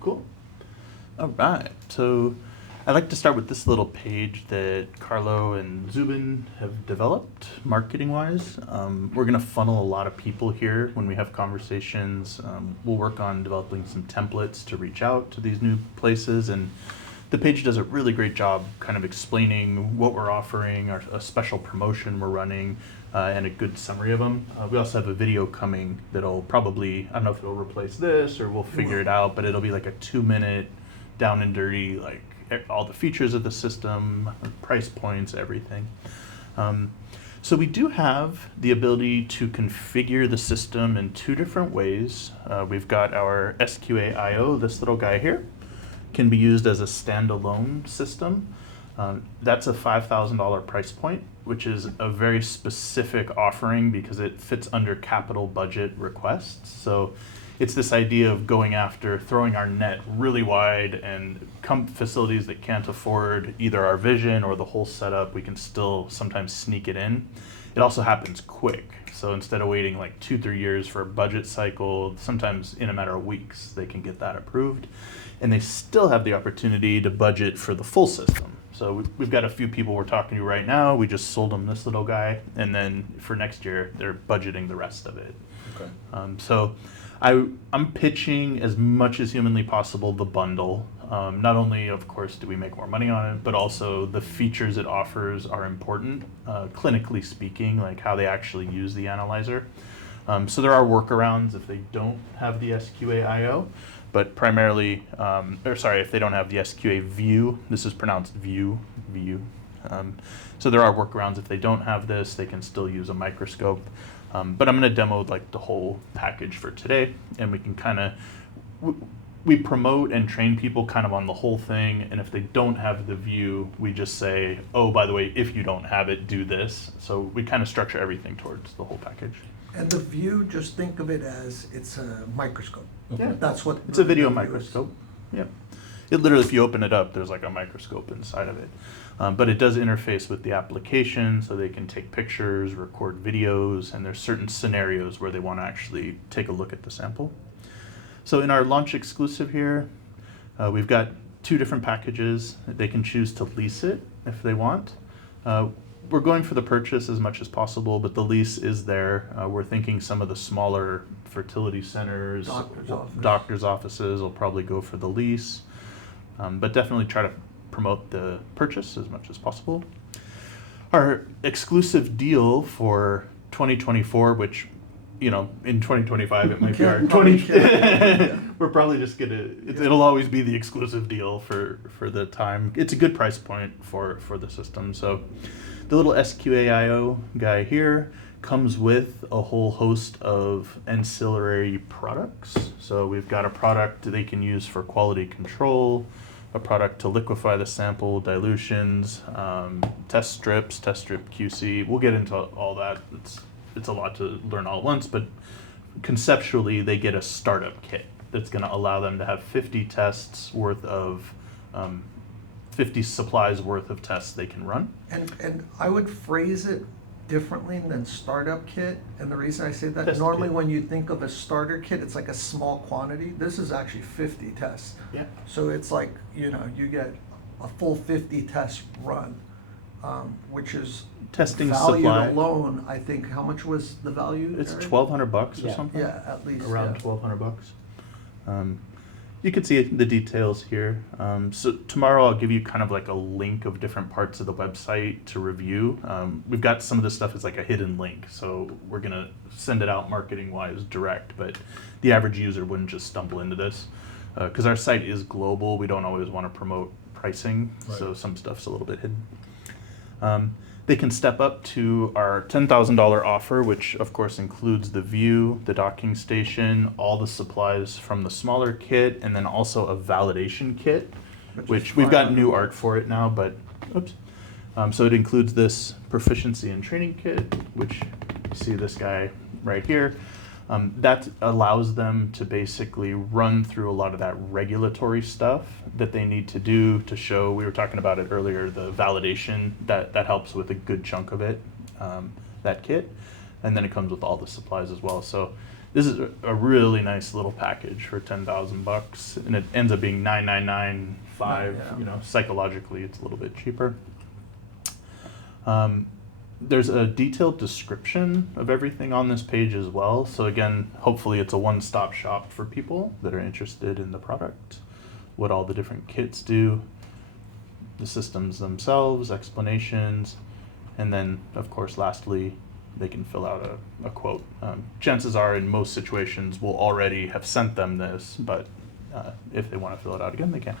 Cool. All right. So I'd like to start with this little page that Carlo and Zubin have developed marketing-wise. We're going to funnel a lot of people here when we have conversations. We'll work on developing some templates to reach out to these new places, and the page does a really great job kind of explaining what we're offering, a special promotion we're running, and a good summary of them. We also have a video coming that'll probably, I don't know if it'll replace this or we'll figure it out, but it'll be like a 2-minute down and dirty, like all the features of the system, price points, everything. So we do have the ability to configure the system in 2 different ways. We've got our SQA-iO, this little guy here, can be used as a standalone system. That's a $5,000 price point, which is a very specific offering because it fits under capital budget requests. So it's this idea of going after throwing our net really wide, and facilities that can't afford either our vision or the whole setup, we can still sometimes sneak it in. It also happens quick. So instead of waiting like 2-3 years for a budget cycle, sometimes in a matter of weeks, they can get that approved. And they still have the opportunity to budget for the full system. So we've got a few people we're talking to right now. We just sold them this little guy, and then for next year, they're budgeting the rest of it. Okay. So I'm pitching as much as humanly possible the bundle. Not only, of course, do we make more money on it, but also the features it offers are important, clinically speaking, like how they actually use the analyzer. So there are workarounds if they don't have the SQA-iO, but primarily, if they don't have the SQA-View, this is pronounced view. So there are workarounds if they don't have this, they can still use a microscope. But I'm going to demo like the whole package for today, and we can kind of, we promote and train people kind of on the whole thing, and if they don't have the view, we just say, oh, by the way, if you don't have it, do this. So we kind of structure everything towards the whole package. And the view, just think of it as it's a microscope. Yeah. That's what It's a video the view is. microscope. Yeah. It literally, if you open it up, there's like a microscope inside of it. But it does interface with the application, so they can take pictures, record videos, and there's certain scenarios where they want to actually take a look at the sample. So in our launch exclusive here, we've got 2 different packages. They can choose to lease it if they want. We're going for the purchase as much as possible, but the lease is there. We're thinking some of the smaller fertility centers, doctor's offices will probably go for the lease, but definitely try to promote the purchase as much as possible. Our exclusive deal for 2024, which, you know, in 2025 it might be our 20. We're probably just gonna. It'll always be the exclusive deal for the time. It's a good price point for the system. So the little SQA-iO guy here comes with a whole host of ancillary products. So we've got a product they can use for quality control, a product to liquefy the sample, dilutions, test strip QC. We'll get into all that. It's a lot to learn all at once, but conceptually they get a startup kit that's going to allow them to have 50 tests worth of 50 supplies worth of tests they can run. And I would phrase it differently than startup kit. And the reason I say that, Test normally kit. when you think of a starter kit, it's like a small quantity. This is actually 50 tests. Yeah. So it's like, you know, you get a full 50 test run, which is Testing valued supply. alone. I think, how much was the value? It's Eric? $1,200 or Yeah. something. Yeah, at least. Around yeah. $1,200. You can see the details here. So tomorrow I'll give you kind of like a link of different parts of the website to review. We've got some of this stuff as like a hidden link, so we're gonna send it out marketing-wise direct, but the average user wouldn't just stumble into this. Because our site is global, we don't always want to promote pricing, so some stuff's a little bit hidden. They can step up to our $10,000 offer, which of course includes the view, the docking station, all the supplies from the smaller kit, and then also a validation kit, which we've got new art for it now, but oops. So it includes this proficiency and training kit, which you see this guy right here. That allows them to basically run through a lot of that regulatory stuff that they need to do to show, we were talking about it earlier, the validation, that helps with a good chunk of it, that kit. And then it comes with all the supplies as well. So This is a really nice little package for 10,000 bucks, and it ends up being 9,995. Yeah. You know, psychologically, it's a little bit cheaper. There's a detailed description of everything on this page as well. So again, hopefully it's a one-stop shop for people that are interested in the product, what all the different kits do, the systems themselves, explanations, and then, of course, lastly, they can fill out a quote. Chances are, in most situations, we'll already have sent them this, but if they want to fill it out again, they can.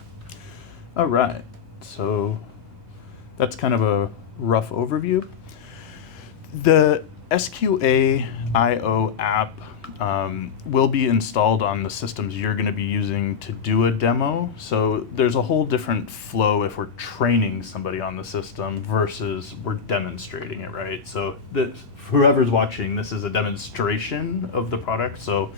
All right, so that's kind of a rough overview. The SQA-iO app will be installed on the systems you're going to be using to do a demo. So there's a whole different flow if we're training somebody on the system versus we're demonstrating it, right? So whoever's watching, this is a demonstration of the product. So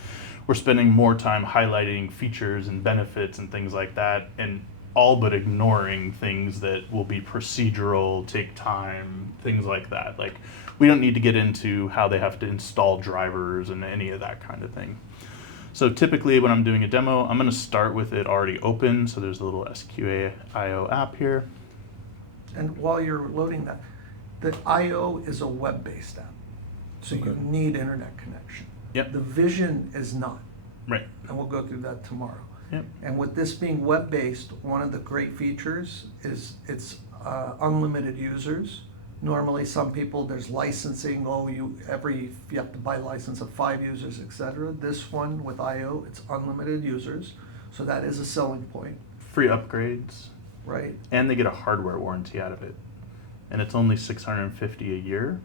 we're spending more time highlighting features and benefits and things like that, and all but ignoring things that will be procedural, take time, things like that. Like, we don't need to get into how they have to install drivers and any of that kind of thing. So typically when I'm doing a demo, I'm going to start with it already open. So there's a little SQA-iO app here. And while you're loading that, the I/O is a web-based app, so you Okay. need internet connection. Yep. The Vision is not, Right. and we'll go through that tomorrow. Yep. And with this being web-based, one of the great features is it's unlimited users. Normally, some people, there's licensing, you have to buy a license of 5 users, etc. This one with I/O, it's unlimited users, so that is a selling point, Free upgrades, right? and they get a hardware warranty out of it. And it's only $650 a year.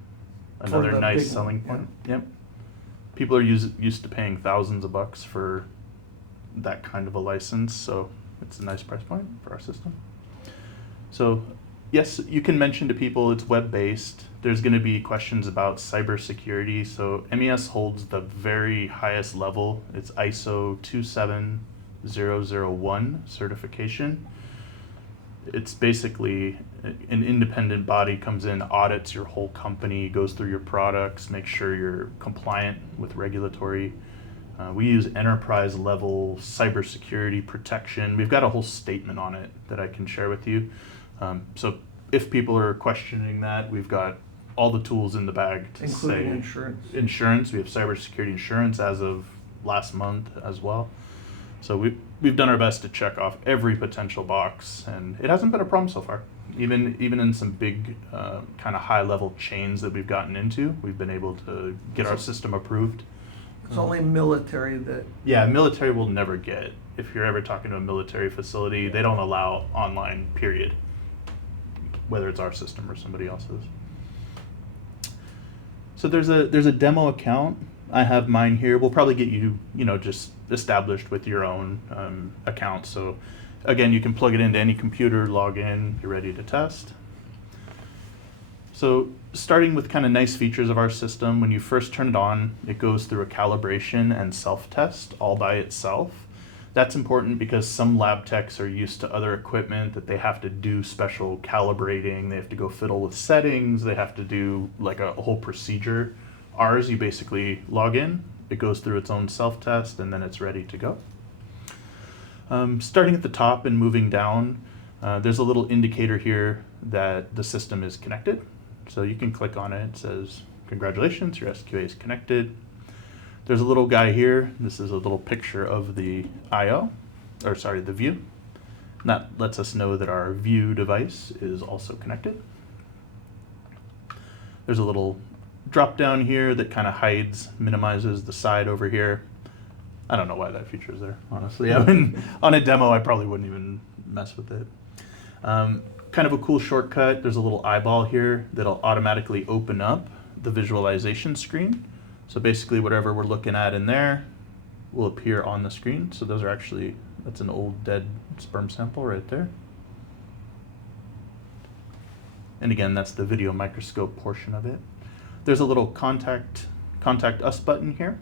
Another the nice big selling one, point. Yep. People are used to paying thousands of bucks for that kind of a license, so it's a nice price point for our system. So yes, you can mention to people it's web-based. There's going to be questions about cybersecurity. So MES holds the very highest level. It's ISO 27001 certification. It's basically an independent body comes in, audits your whole company, goes through your products, makes sure you're compliant with regulatory. We use enterprise level cybersecurity protection. We've got a whole statement on it that I can share with you. So if people are questioning that, we've got all the tools in the bag to Including say insurance. insurance. We have cybersecurity insurance as of last month as well. So we've done our best to check off every potential box, and it hasn't been a problem so far. Even in some big kind of high level chains that we've gotten into, we've been able to get our system approved. It's only military that, Yeah, military will never get. If you're ever talking to a military facility, they don't allow online, period. Whether it's our system or somebody else's. So there's a demo account. I have mine here. We'll probably get you just established with your own account. So again, you can plug it into any computer, log in, you're ready to test. So starting with kind of nice features of our system, when you first turn it on, it goes through a calibration and self-test all by itself. That's important because some lab techs are used to other equipment that they have to do special calibrating, they have to go fiddle with settings, they have to do like a whole procedure. Ours, you basically log in, it goes through its own self-test, and then it's ready to go. Starting at the top and moving down, there's a little indicator here that the system is connected. So you can click on it. It says, congratulations, your SQA is connected. There's a little guy here. This is a little picture of the the view. And that lets us know that our view device is also connected. There's a little drop down here that kind of minimizes the side over here. I don't know why that feature is there, honestly. On a demo, I probably wouldn't even mess with it. Kind of a cool shortcut. There's a little eyeball here that'll automatically open up the visualization screen. So basically whatever we're looking at in there will appear on the screen. So that's an old dead sperm sample right there. And again, that's the video microscope portion of it. There's a little contact us button here.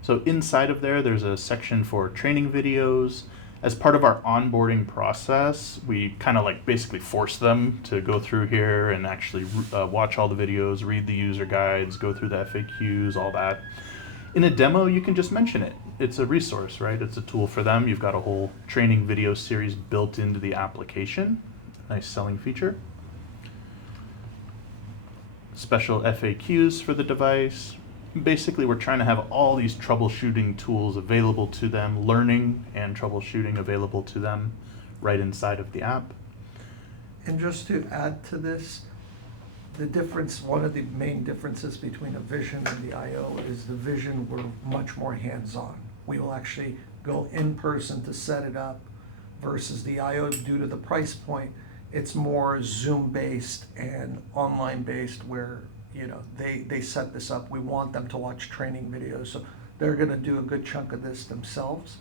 So inside of there's a section for training videos. As part of our onboarding process, we kind of basically force them to go through here and actually watch all the videos, read the user guides, go through the FAQs, all that. In a demo, you can just mention it. It's a resource, right? It's a tool for them. You've got a whole training video series built into the application. Nice selling feature. Special FAQs for the device. Basically, we're trying to have all these troubleshooting tools available to them, learning and troubleshooting available to them right inside of the app. And just to add to this, the difference, one of the main differences between a Vision and the I/O is the Vision, we're much more hands-on. We will actually go in person to set it up versus the I/O, due to the price point, it's more Zoom-based and online-based where, you know, they set this up. We want them to watch training videos, so they're gonna do a good chunk of this themselves.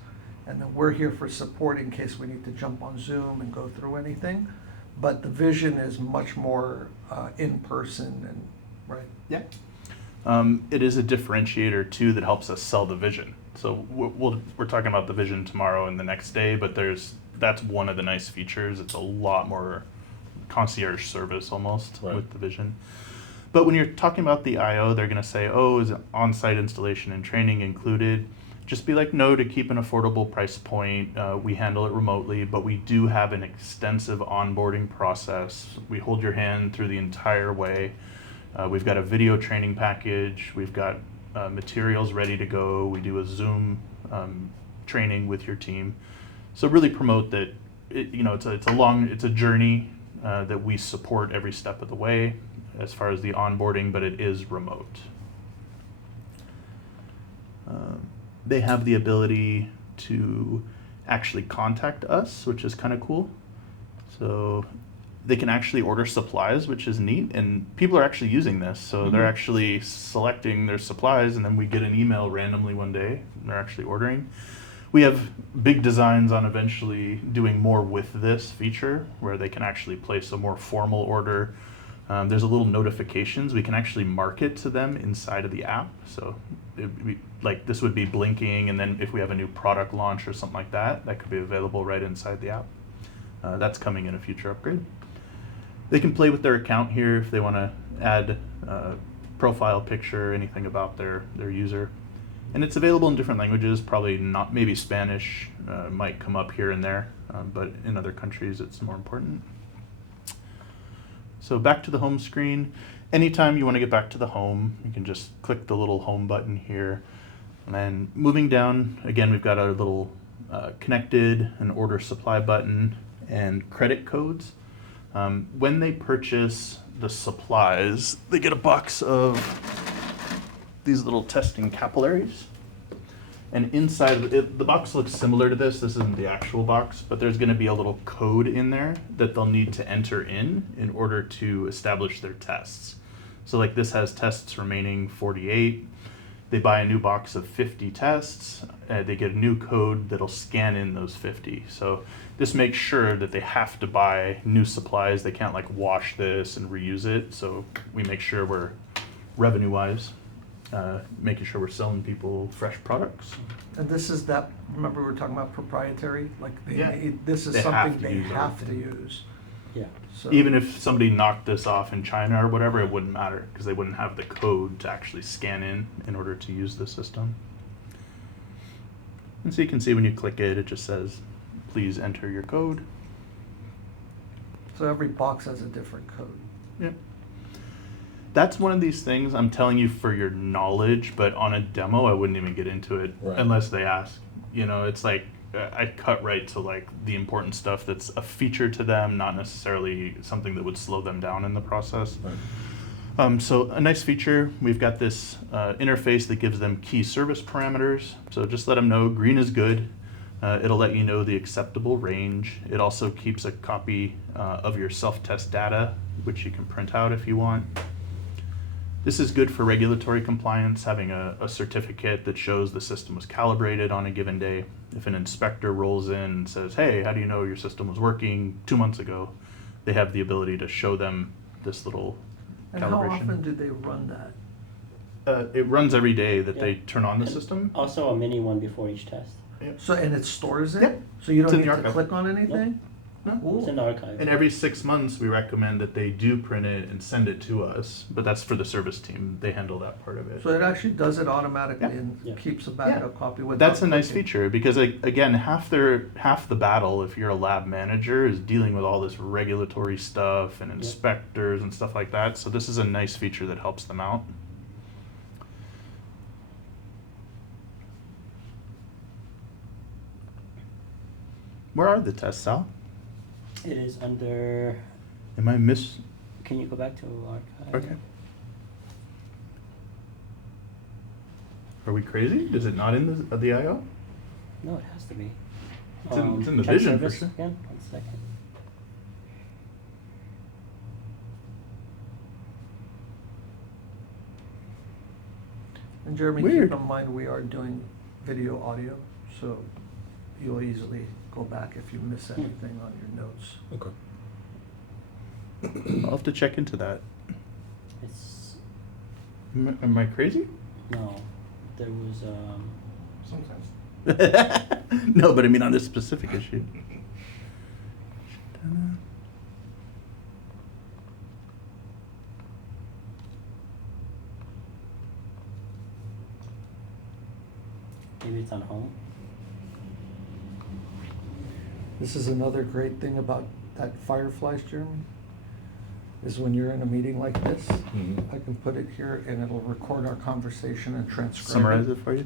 And then we're here for support in case we need to jump on Zoom and go through anything. But the Vision is much more in person and, right? Yeah. It is a differentiator too that helps us sell the Vision. So we're talking about the Vision tomorrow and the next day, but that's one of the nice features. It's a lot more concierge service almost with the Vision. But when you're talking about the I/O, they're going to say, oh, is on-site installation and training included? Just be like, no, to keep an affordable price point. We handle it remotely, but we do have an extensive onboarding process. We hold your hand through the entire way. We've got a video training package. We've got materials ready to go. We do a Zoom training with your team. So really promote that. It's a journey that we support every step of the way as far as the onboarding, but it is remote. They have the ability to actually contact us, which is kind of cool. So they can actually order supplies, which is neat, and people are actually using this. So they're actually selecting their supplies, and then we get an email randomly one day, and they're actually ordering. We have big designs on eventually doing more with this feature, where they can actually place a more formal order. There's a little notifications. We can actually mark it to them inside of the app. So this would be blinking, and then if we have a new product launch or something like that, that could be available right inside the app. That's coming in a future upgrade. They can play with their account here if they want to add a profile picture, anything about their user. And it's available in different languages, probably not, maybe Spanish might come up here and there, but in other countries it's more important. So back to the home screen. Anytime you want to get back to the home, you can just click the little home button here. And then moving down, again, we've got our little connected and order supply button and credit codes. When they purchase the supplies, they get a box of these little testing capillaries. And inside of it, the box looks similar to this. This isn't the actual box, but there's going to be a little code in there that they'll need to enter in order to establish their tests. So like this has tests remaining 48. They buy a new box of 50 tests. They get a new code that'll scan in those 50. So this makes sure that they have to buy new supplies. They can't like wash this and reuse it. So we make sure we're revenue-wise, making sure we're selling people fresh products. And this is that, remember we were talking about proprietary? Like this is They something have to they use have it. to use. Yeah. So, Even if somebody knocked this off in China or whatever, it wouldn't matter because they wouldn't have the code to actually scan in order to use the system. And so you can see when you click it, it just says, please enter your code. so every box has a different code. Yeah. That's one of these things I'm telling you for your knowledge, but on a demo, I wouldn't even get into it unless they ask. You know, it's like I cut right to like the important stuff that's a feature to them, not necessarily something that would slow them down in the process. Right. So a nice feature, we've got this interface that gives them key service parameters. So just let them know green is good. It'll let you know the acceptable range. It also keeps a copy of your self-test data, which you can print out if you want. This is good for regulatory compliance, having a certificate that shows the system was calibrated on a given day. If an inspector rolls in and says, hey, how do you know your system was working 2 months ago? They have the ability to show them this little And calibration. how often do they run that? It runs every day that they turn on the system. Also a mini one before each test. So, and it stores it? Yep. So you It's don't in need the to archive. click on anything? No? It's in the archive. And every 6 months, we recommend that they do print it and send it to us, but that's for the service team. They handle that part of it. So it actually does it automatically Yeah. and Yeah. keeps a backup copy without That's a nice clicking. feature because, like, again, half the battle, if you're a lab manager, is dealing with all this regulatory stuff and inspectors and stuff like that. So this is a nice feature that helps them out. Where are the tests, Sal? It is under. Am I miss? Can you go back to archive? Okay. Are we crazy? Is it not in the I/O? No, it has to be. It's in the check vision for service sure. Again, 1 second. And Jeremy, Weird. keep in mind, we are doing video audio, so you'll easily go back if you miss anything on your notes. Okay. I'll have to check into that. It's Am I crazy? no. There was Sometimes. No, but I mean on this specific issue. maybe it's on home. This is another great thing about that Fireflies, Jeremy, is when you're in a meeting like this, Mhm. I can put it here and it'll record our conversation and transcribe Summarize it for you.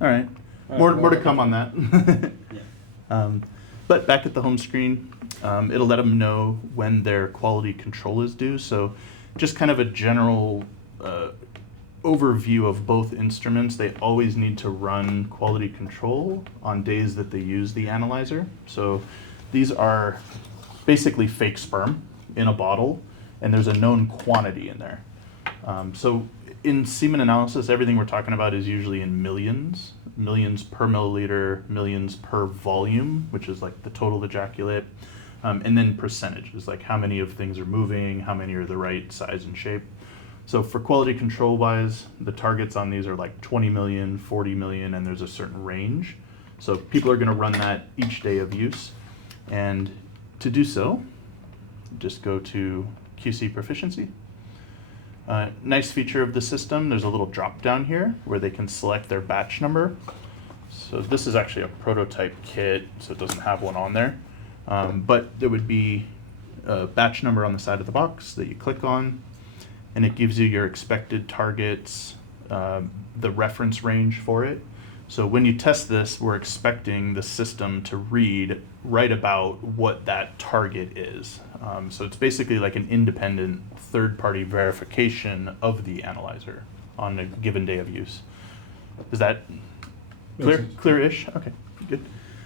All right. All More right, more to well, come on that. Yeah. But back at the home screen, it'll let them know when their quality control is due. So just kind of a general overview of both instruments. They always need to run quality control on days that they use the analyzer. So these are basically fake sperm in a bottle, and there's a known quantity in there. So in semen analysis, everything we're talking about is usually in millions per milliliter, millions per volume, which is like the total ejaculate, and then percentage is like how many of things are moving, how many are the right size and shape. So for quality control wise, the targets on these are like 20 million, 40 million, and there's a certain range. So people are going to run that each day of use. And to do so, just go to QC proficiency. Nice feature of the system, there's a little drop down here where they can select their batch number. So this is actually a prototype kit, so it doesn't have one on there. But there would be a batch number on the side of the box that you click on, and it gives you your expected targets, the reference range for it. So when you test this, we're expecting the system to read right about what that target is. So it's basically like an independent third-party verification of the analyzer on a given day of use. Is that Makes sense. clear-ish? Okay, good.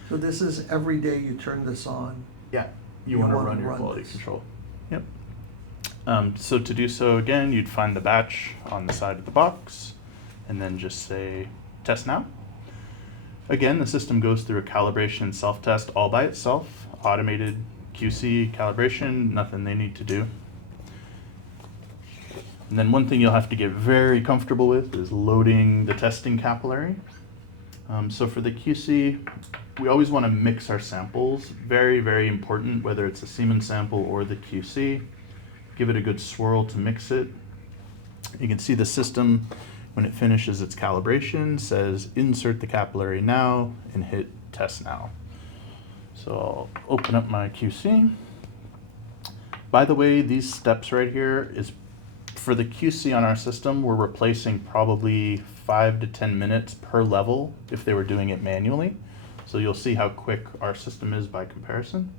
So this is every day you turn this on. Yeah, you You want to wanna run your run quality this. control. Yep. So to do so, again, you'd find the batch on the side of the box, and then just say test now. Again, the system goes through a calibration and self-test all by itself, automated QC calibration, nothing they need to do. And then one thing you'll have to get very comfortable with is loading the testing capillary. So for the QC, we always want to mix our samples. Very, very important, whether it's a semen sample or the QC. Give it a good swirl to mix it. You can see the system, when it finishes its calibration, says insert the capillary now and hit test now. So I'll open up my QC. By the way, these steps right here is for the QC on our system, we're replacing probably 5 to 10 minutes per level if they were doing it manually. So you'll see how quick our system is by comparison.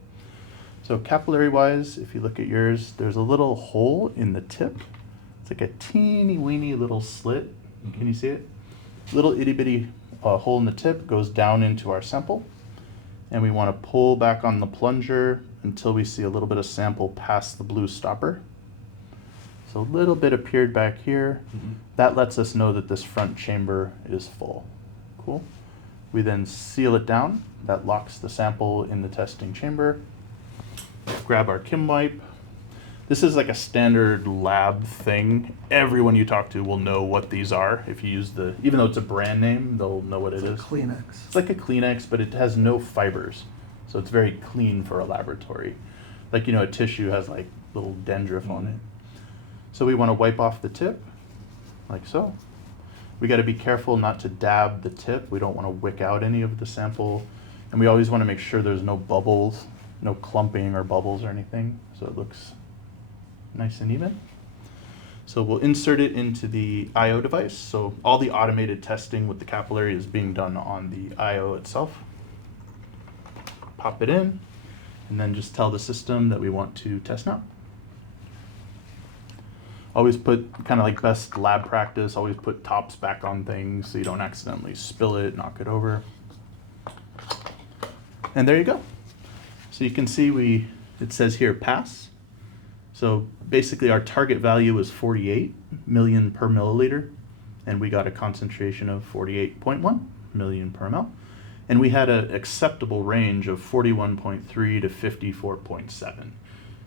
So capillary wise, if you look at yours, there's a little hole in the tip. It's like a teeny weeny little slit. Can you see it? Little itty bitty hole in the tip goes down into our sample. And we want to pull back on the plunger until we see a little bit of sample past the blue stopper. So a little bit appeared back here. That lets us know that this front chamber is full. Cool. We then seal it down. That locks the sample in the testing chamber. Grab our Kim wipe. This is like a standard lab thing. Everyone you talk to will know what these are. If you use even though it's a brand name, they'll know what it is. Kleenex. It's like a Kleenex, but it has no fibers. So it's very clean for a laboratory. Like, you know, a tissue has like little dandruff on it. So we want to wipe off the tip, like so. We got to be careful not to dab the tip. We don't want to wick out any of the sample. And we always want to make sure there's no bubbles, no clumping or bubbles or anything, so it looks nice and even. So we'll insert it into the I/O device. So all the automated testing with the capillary is being done on the I/O itself. Pop it in, and then just tell the system that we want to test now. Always put, kind of like best lab practice, always put tops back on things so you don't accidentally spill it, knock it over. And there you go. So you can see it says here pass. So basically our target value is 48 million per milliliter, and we got a concentration of 48.1 million per ml. And we had an acceptable range of 41.3 to 54.7.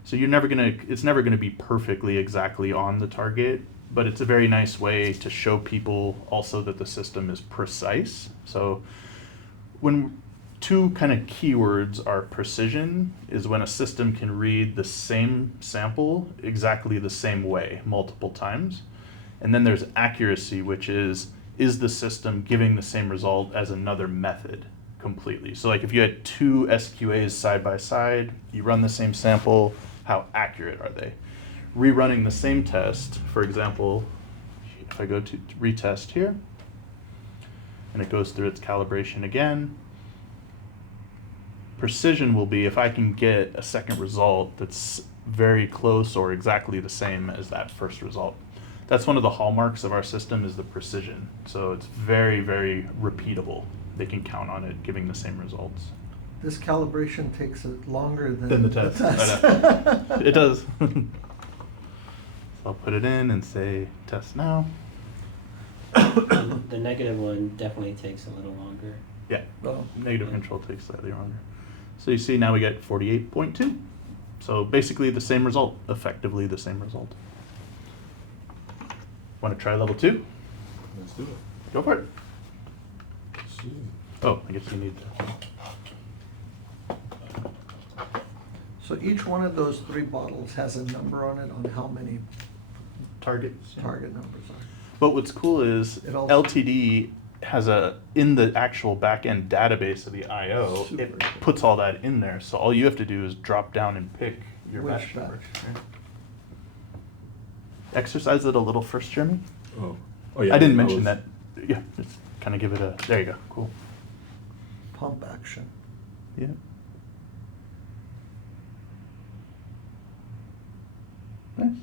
So it's never gonna be perfectly exactly on the target, but it's a very nice way to show people also that the system is precise. So when two kind of keywords are precision is when a system can read the same sample exactly the same way multiple times. And then there's accuracy, which is the system giving the same result as another method completely? So like if you had two SQAs side by side, you run the same sample, how accurate are they? Rerunning the same test, for example, if I go to retest here, and it goes through its calibration again, precision will be if I can get a second result that's very close or exactly the same as that first result. That's one of the hallmarks of our system is the precision. So it's very, very repeatable. They can count on it giving the same results. This calibration takes it longer Than the test. test. I know. It does. So I'll put it in and say test now. The negative one definitely takes a little longer. Yeah, Well, negative control takes slightly longer. So you see now we get 48.2. So basically the same result, effectively the same result. Want to try level 2? Let's do it. Go for it. Let's see. Oh, I guess you need to. So each one of those 3 bottles has a number on it on how many Targets. target numbers are. But what's cool is It also- LTD has in the actual back-end database of the I/O, Super it cool. puts all that in there. So all you have to do is drop down and pick your Which batch number. batch? Exercise it a little first, Jeremy. Oh, oh yeah. I didn't I mention was- that. Yeah, just kind of give it a, there you go, cool. Pump action. Yeah. Nice.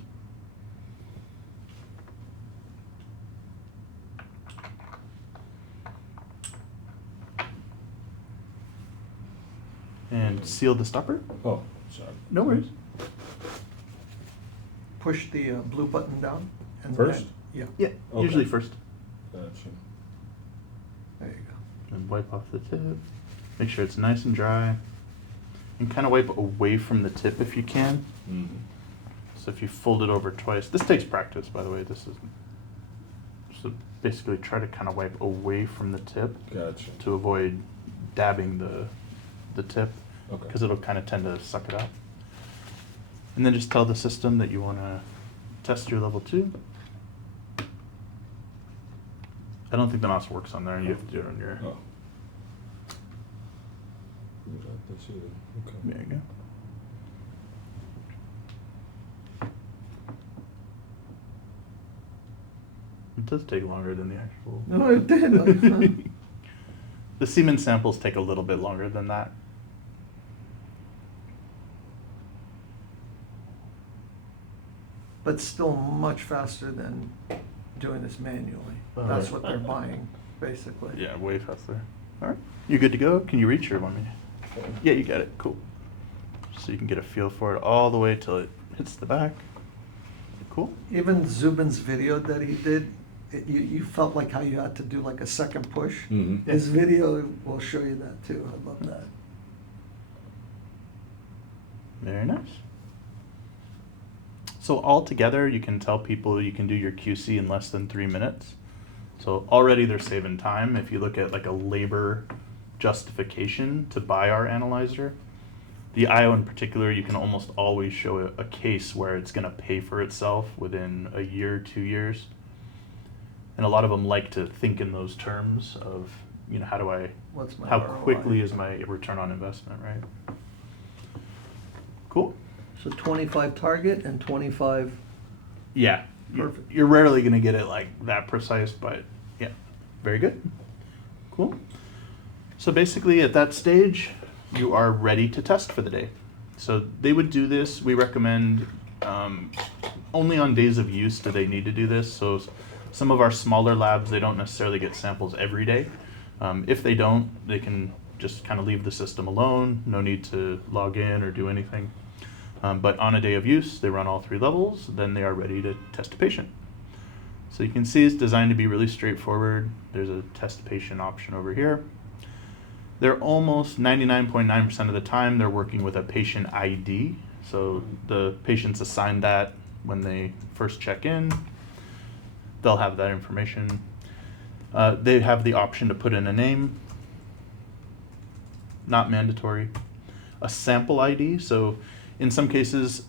And seal the stopper? Oh, sorry. No worries. Push the blue button down. And First? Then, Yeah, Okay. usually first. Gotcha. there you go. And wipe off the tip. Make sure it's nice and dry. And kind of wipe away from the tip if you can. Mm-hmm. So if you fold it over twice, this takes practice, by the way. This is so basically try to kind of wipe away from the tip Gotcha. to avoid dabbing the tip Okay. because it'll kind of tend to suck it out. And then just tell the system that you want to test your level 2. I don't think the mouse works on there. You have to do it on your. Oh. That's it. Okay. There you go. It does take longer than the actual. No, it did. The semen samples take a little bit longer than that. But still much faster than doing this manually. Oh, That's right. what they're buying, basically. Yeah, way faster. All right, you good to go? Can you reach or want me? Yeah, you got it. Cool. So you can get a feel for it all the way till it hits the back. Cool. Even Zubin's video that he did, you felt like how you had to do like a second push. Mm-hmm. His video will show you that too. I love that. Very nice. So altogether, you can tell people you can do your QC in less than 3 minutes. So already they're saving time. If you look at like a labor justification to buy our analyzer. The IO in particular, you can almost always show a case where it's going to pay for itself within a year, 2 years. And a lot of them like to think in those terms of, you know, What's my how ROI? quickly is my return on investment, right? Cool. So 25 target and 25, Yeah. Perfect. You're rarely going to get it like that precise, but yeah, very good. Cool. So basically at that stage, you are ready to test for the day. So they would do this. We recommend only on days of use do they need to do this. So some of our smaller labs, they don't necessarily get samples every day. If they don't, they can just kind of leave the system alone. No need to log in or do anything. But on a day of use, they run all 3 levels, then they are ready to test a patient. So you can see it's designed to be really straightforward. There's a test patient option over here. They're almost 99.9% of the time, they're working with a patient ID. So the patient's assigned that when they first check in. They'll have that information. They have the option to put in a name. Not mandatory. A sample ID. So in some cases,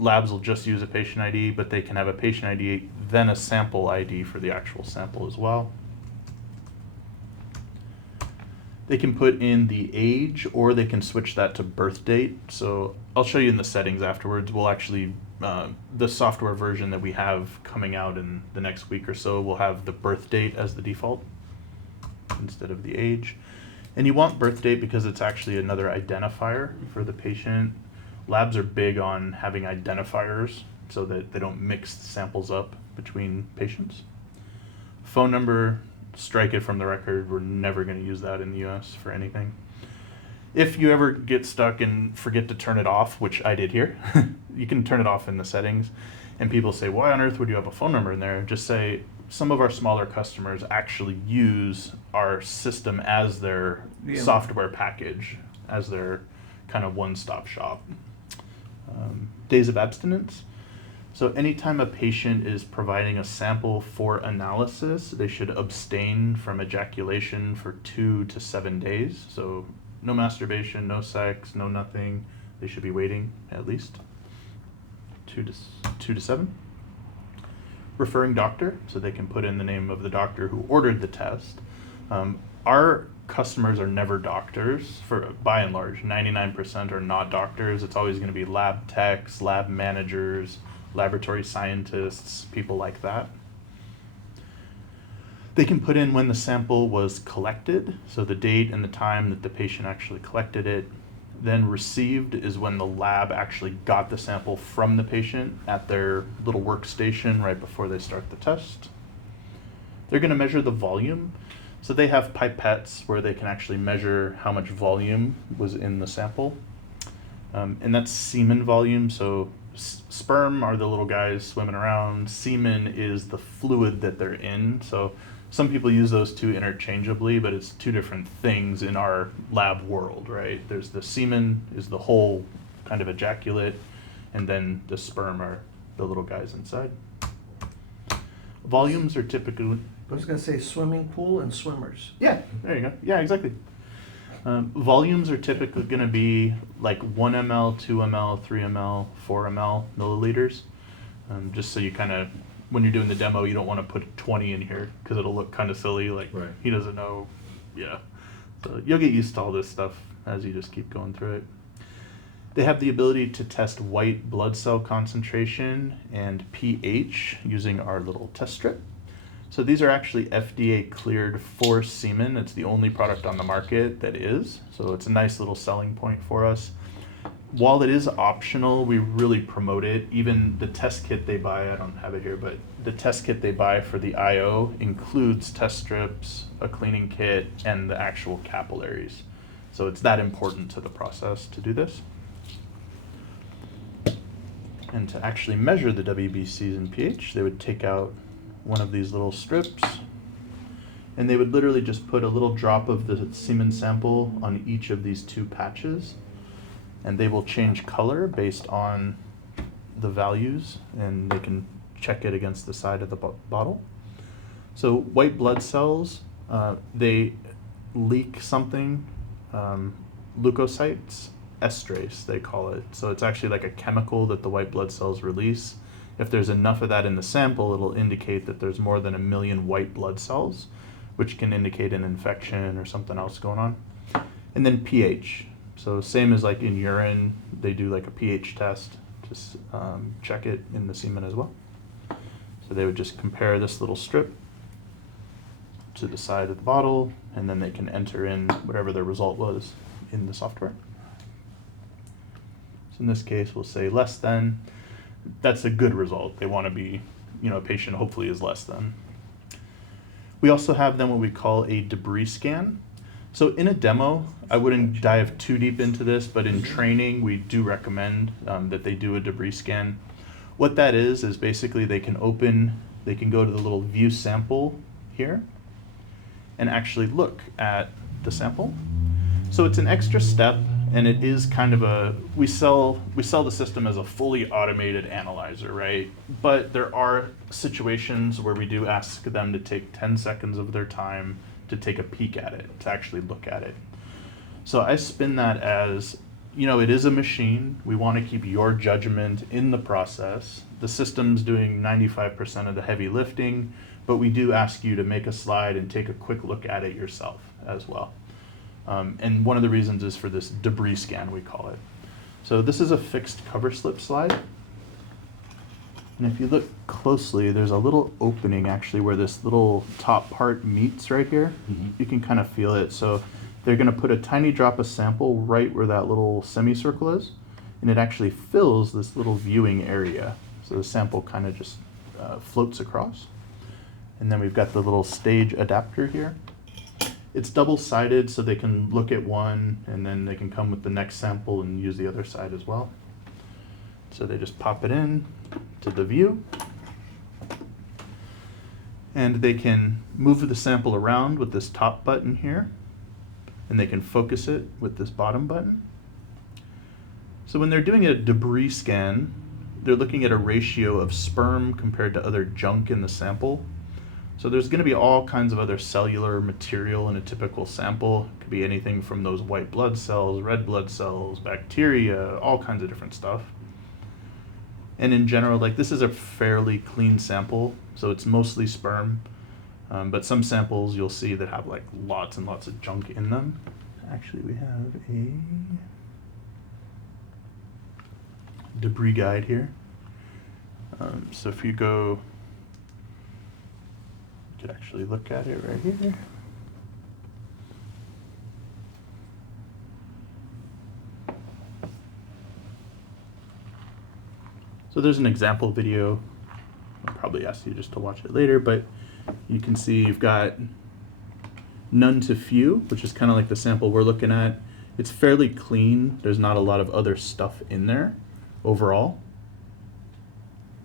labs will just use a patient ID, but they can have a patient ID, then a sample ID for the actual sample as well. They can put in the age, or they can switch that to birth date. So I'll show you in the settings afterwards. We'll actually, the software version that we have coming out in the next week or so will have the birth date as the default instead of the age. And you want birth date because it's actually another identifier for the patient. Labs are big on having identifiers so that they don't mix samples up between patients. Phone number, strike it from the record. We're never going to use that in the US for anything. If you ever get stuck and forget to turn it off, which I did here, you can turn it off in the settings. And people say, why on earth would you have a phone number in there? Just say, some of our smaller customers actually use our system as their software package, as their kind of one-stop shop. Days of abstinence. So anytime a patient is providing a sample for analysis, they should abstain from ejaculation for 2 to 7 days. So no masturbation, no sex, no nothing. They should be waiting at least 2 to 7. Referring doctor, so they can put in the name of the doctor who ordered the test. Our customers are never doctors, by and large. 99% are not doctors. It's always going to be lab techs, lab managers, laboratory scientists, people like that. They can put in when the sample was collected, so the date and the time that the patient actually collected it. Then received is when the lab actually got the sample from the patient at their little workstation right before they start the test. They're going to measure the volume. So they have pipettes where they can actually measure how much volume was in the sample. And that's semen volume. So sperm are the little guys swimming around. Semen is the fluid that they're in. So some people use those two interchangeably, but it's 2 different things in our lab world, right? There's the semen is the whole kind of ejaculate, and then the sperm are the little guys inside. Volumes are typically... I was going to say swimming pool and swimmers. Yeah, there you go. Yeah, exactly. Volumes are typically going to be like 1 ml, 2 ml, 3 ml, 4 ml milliliters. Just so you kind of, when you're doing the demo, you don't want to put 20 in here because it'll look kind of silly. Like Right. he doesn't know. Yeah. So you'll get used to all this stuff as you just keep going through it. They have the ability to test white blood cell concentration and pH using our little test strip. So these are actually FDA cleared for semen. It's the only product on the market that is. So it's a nice little selling point for us. While it is optional, we really promote it. Even the test kit they buy, I don't have it here, but the test kit they buy for the IO includes test strips, a cleaning kit, and the actual capillaries. So it's that important to the process to do this. And to actually measure the WBCs and pH, they would take out one of these little strips, and they would literally just put a little drop of the semen sample on each of these 2 patches, and they will change color based on the values, and they can check it against the side of the bottle. So white blood cells, they leak something leukocytes, estrase they call it. So it's actually like a chemical that the white blood cells release. If there's enough of that in the sample, it'll indicate that there's more than 1 million white blood cells, which can indicate an infection or something else going on. And then pH. So same as like in urine, they do like a pH test to check it in the semen as well. So they would just compare this little strip to the side of the bottle, and then they can enter in whatever their result was in the software. So in this case, we'll say less than. That's a good result. They want to be, a patient hopefully is less than. We also have then what we call a debris scan. So in a demo, I wouldn't dive too deep into this, but in training, we do recommend that they do a debris scan. What that is basically they can go to the little view sample here and actually look at the sample. So it's an extra step, and it is kind of we sell the system as a fully automated analyzer, right? But there are situations where we do ask them to take 10 seconds of their time to take a peek at it, to actually look at it. So I spin that as, it is a machine. We want to keep your judgment in the process. The system's doing 95% of the heavy lifting, but we do ask you to make a slide and take a quick look at it yourself as well. And one of the reasons is for this debris scan, we call it. So this is a fixed cover slip slide. And if you look closely, there's a little opening actually where this little top part meets right here. Mm-hmm. You can kind of feel it. So they're going to put a tiny drop of sample right where that little semicircle is, and it actually fills this little viewing area. So the sample kind of just floats across. And then we've got the little stage adapter here. It's double-sided, so they can look at one, and then they can come with the next sample and use the other side as well. So they just pop it in to the view, and they can move the sample around with this top button here, and they can focus it with this bottom button. So when they're doing a debris scan, they're looking at a ratio of sperm compared to other junk in the sample. So there's going to be all kinds of other cellular material in a typical sample. It could be anything from those white blood cells, red blood cells, bacteria, all kinds of different stuff. And in general, this is a fairly clean sample, so it's mostly sperm. But some samples you'll see that have lots and lots of junk in them. Actually, we have a debris guide here. So if you go, you could actually look at it right here. So there's an example video. I'll probably ask you just to watch it later, but you can see you've got none to few, which is kind of like the sample we're looking at. It's fairly clean. There's not a lot of other stuff in there overall.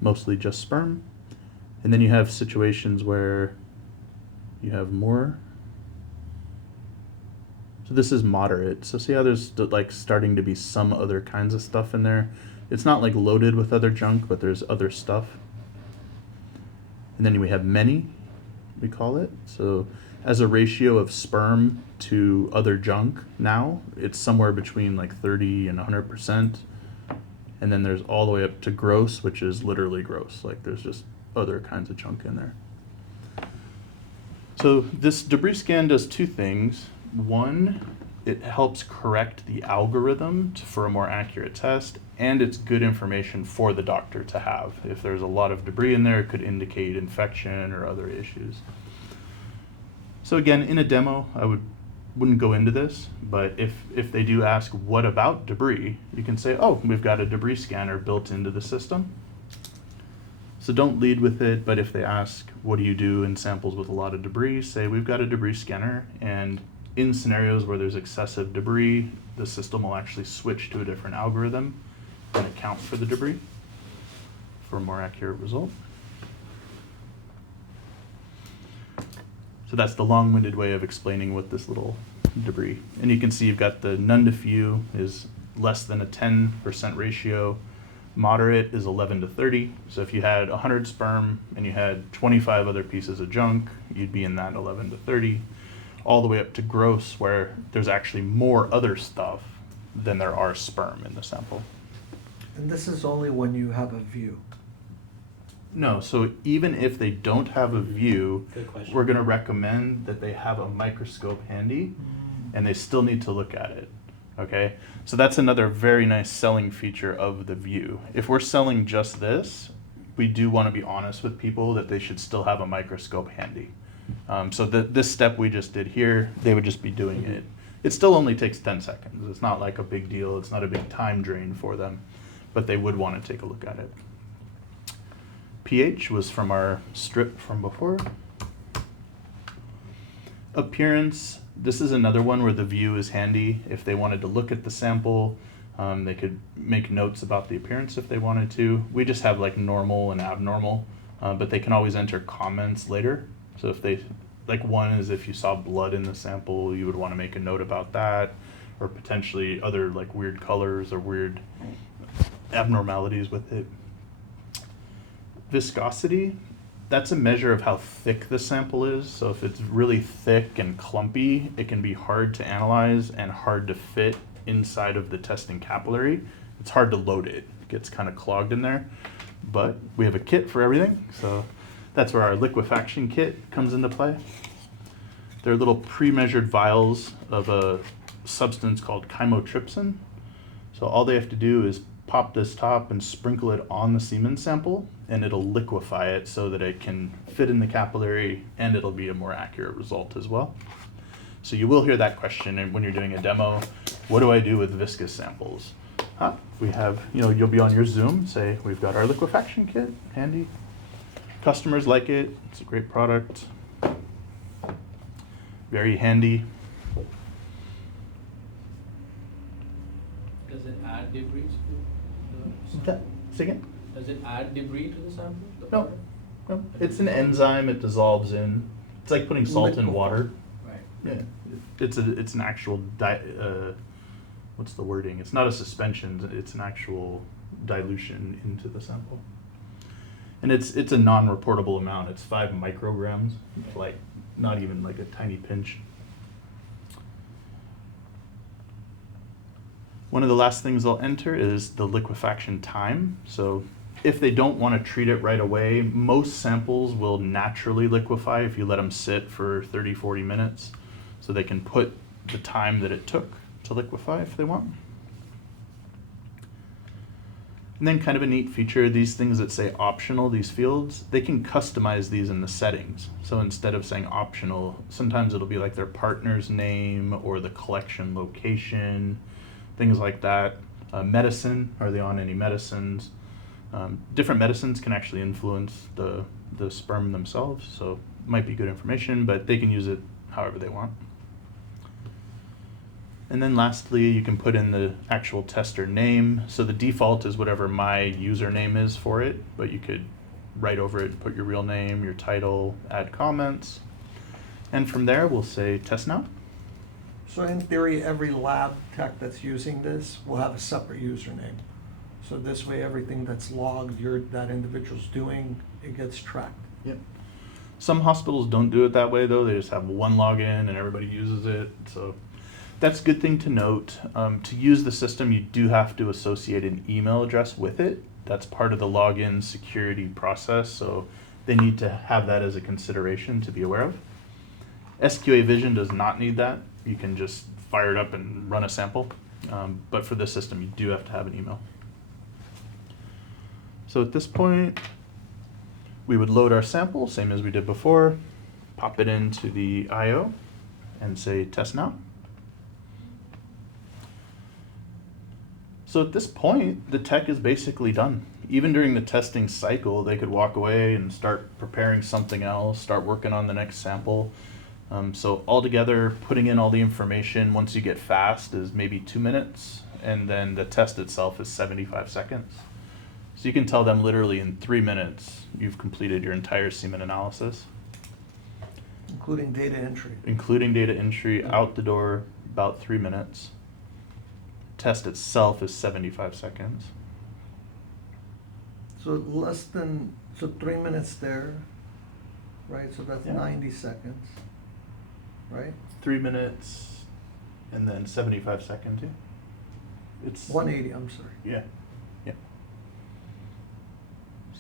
Mostly just sperm. And then you have situations where you have more. So this is moderate. So see how there's starting to be some other kinds of stuff in there. It's not loaded with other junk, but there's other stuff. And then we have many, we call it. So as a ratio of sperm to other junk now, it's somewhere between 30 and 100%. And then there's all the way up to gross, which is literally gross. There's just other kinds of junk in there. So this debris scan does two things. One, it helps correct the algorithm for a more accurate test, and it's good information for the doctor to have. If there's a lot of debris in there, it could indicate infection or other issues. So again, in a demo, I wouldn't go into this, but if they do ask, what about debris? You can say, oh, we've got a debris scanner built into the system. So don't lead with it, but if they ask, what do you do in samples with a lot of debris? Say, we've got a debris scanner, and in scenarios where there's excessive debris, the system will actually switch to a different algorithm and account for the debris for a more accurate result. So that's the long-winded way of explaining what this little debris. And you can see you've got the none to few is less than a 10% ratio. Moderate is 11 to 30. So if you had 100 sperm and you had 25 other pieces of junk, you'd be in that 11 to 30. all the way up to gross, where there's actually more other stuff than there are sperm in the sample. And this is only when you have a view. No, so even if they don't have a view, Good question. we're gonna recommend that they have a microscope handy, and they still need to look at it, okay? So that's another very nice selling feature of the view. If we're selling just this, we do wanna be honest with people that they should still have a microscope handy. So this step we just did here, they would just be doing it. It still only takes 10 seconds. It's not like a big deal. It's not a big time drain for them, but they would wanna take a look at it. pH was from our strip from before. Appearance, this is another one where the view is handy. If they wanted to look at the sample, they could make notes about the appearance if they wanted to. We just have like normal and abnormal, but they can always enter comments later. So if they, like one is if you saw blood in the sample, you would want to make a note about that, or potentially other like weird colors or weird abnormalities with it. Viscosity, that's a measure of how thick the sample is. So if it's really thick and clumpy, it can be hard to analyze and hard to fit inside of the testing capillary. It's hard to load it. It gets kind of clogged in there. But we have a kit for everything. So that's where our liquefaction kit comes into play. They're little pre-measured vials of a substance called chymotrypsin. So all they have to do is pop this top and sprinkle it on the semen sample, and it'll liquefy it so that it can fit in the capillary, and it'll be a more accurate result as well. So you will hear that question when you're doing a demo. What do I do with viscous samples? We have, you'll be on your Zoom, say, we've got our liquefaction kit handy. Customers like it. It's a great product. Very handy. Does it add debris to the That, sample? say again? Does it add debris to the sample? the No. water? No, it's an enzyme. It dissolves in. It's like putting salt in water. Right. Yeah, it's an actual what's the wording? It's not a suspension. It's an actual dilution into the sample, and it's a non-reportable amount. It's 5 micrograms, like not even like a tiny pinch. One of the last things they'll enter is the liquefaction time. So if they don't want to treat it right away, most samples will naturally liquefy if you let them sit for 30, 40 minutes. So they can put the time that it took to liquefy if they want. And then kind of a neat feature, these things that say optional, these fields, they can customize these in the settings. So instead of saying optional, sometimes it'll be like their partner's name or the collection location, things like that. Medicine, are they on any medicines? Different medicines can actually influence the sperm themselves, so it might be good information, but they can use it however they want. And then lastly, you can put in the actual tester name. So the default is whatever my username is for it, but you could write over it, put your real name, your title, add comments. And from there, we'll say test now. So in theory, every lab tech that's using this will have a separate username. So this way, everything that's logged, that individual's doing, it gets tracked. Yep. Some hospitals don't do it that way though. They just have one login and everybody uses it. So that's a good thing to note. To use the system, you do have to associate an email address with it. That's part of the login security process. So they need to have that as a consideration to be aware of. SQA Vision does not need that. You can just fire it up and run a sample. But for this system, you do have to have an email. So at this point, we would load our sample, same as we did before, pop it into the I/O, and say test now. So at this point, the tech is basically done. Even during the testing cycle, they could walk away and start preparing something else, start working on the next sample. So altogether, putting in all the information once you get fast is maybe 2 minutes, and then the test itself is 75 seconds. So you can tell them literally in 3 minutes, you've completed your entire semen analysis. Including data entry. Including data entry, out the door, about 3 minutes. Test itself is 75 seconds. So 3 minutes there, right? So that's Yeah. 90 seconds, right? 3 minutes, and then 75 seconds. Yeah. It's 180, I'm sorry. Yeah. Yeah.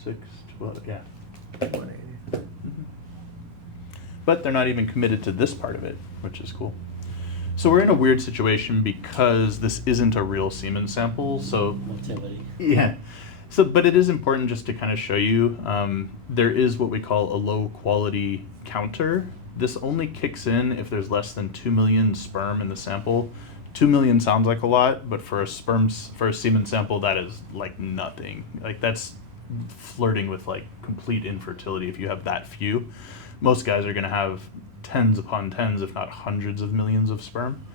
6, 12. Yeah. 180. Mhm. But they're not even committed to this part of it, which is cool. So we're in a weird situation because this isn't a real semen sample. So Motility. yeah. So, but it is important just to kind of show you, there is what we call a low quality counter. This only kicks in if there's less than 2 million sperm in the sample. 2 million sounds like a lot, but for a semen sample, that is like nothing. Like that's flirting with like complete infertility if you have that few. Most guys are going to have tens upon tens, if not hundreds of millions of sperm.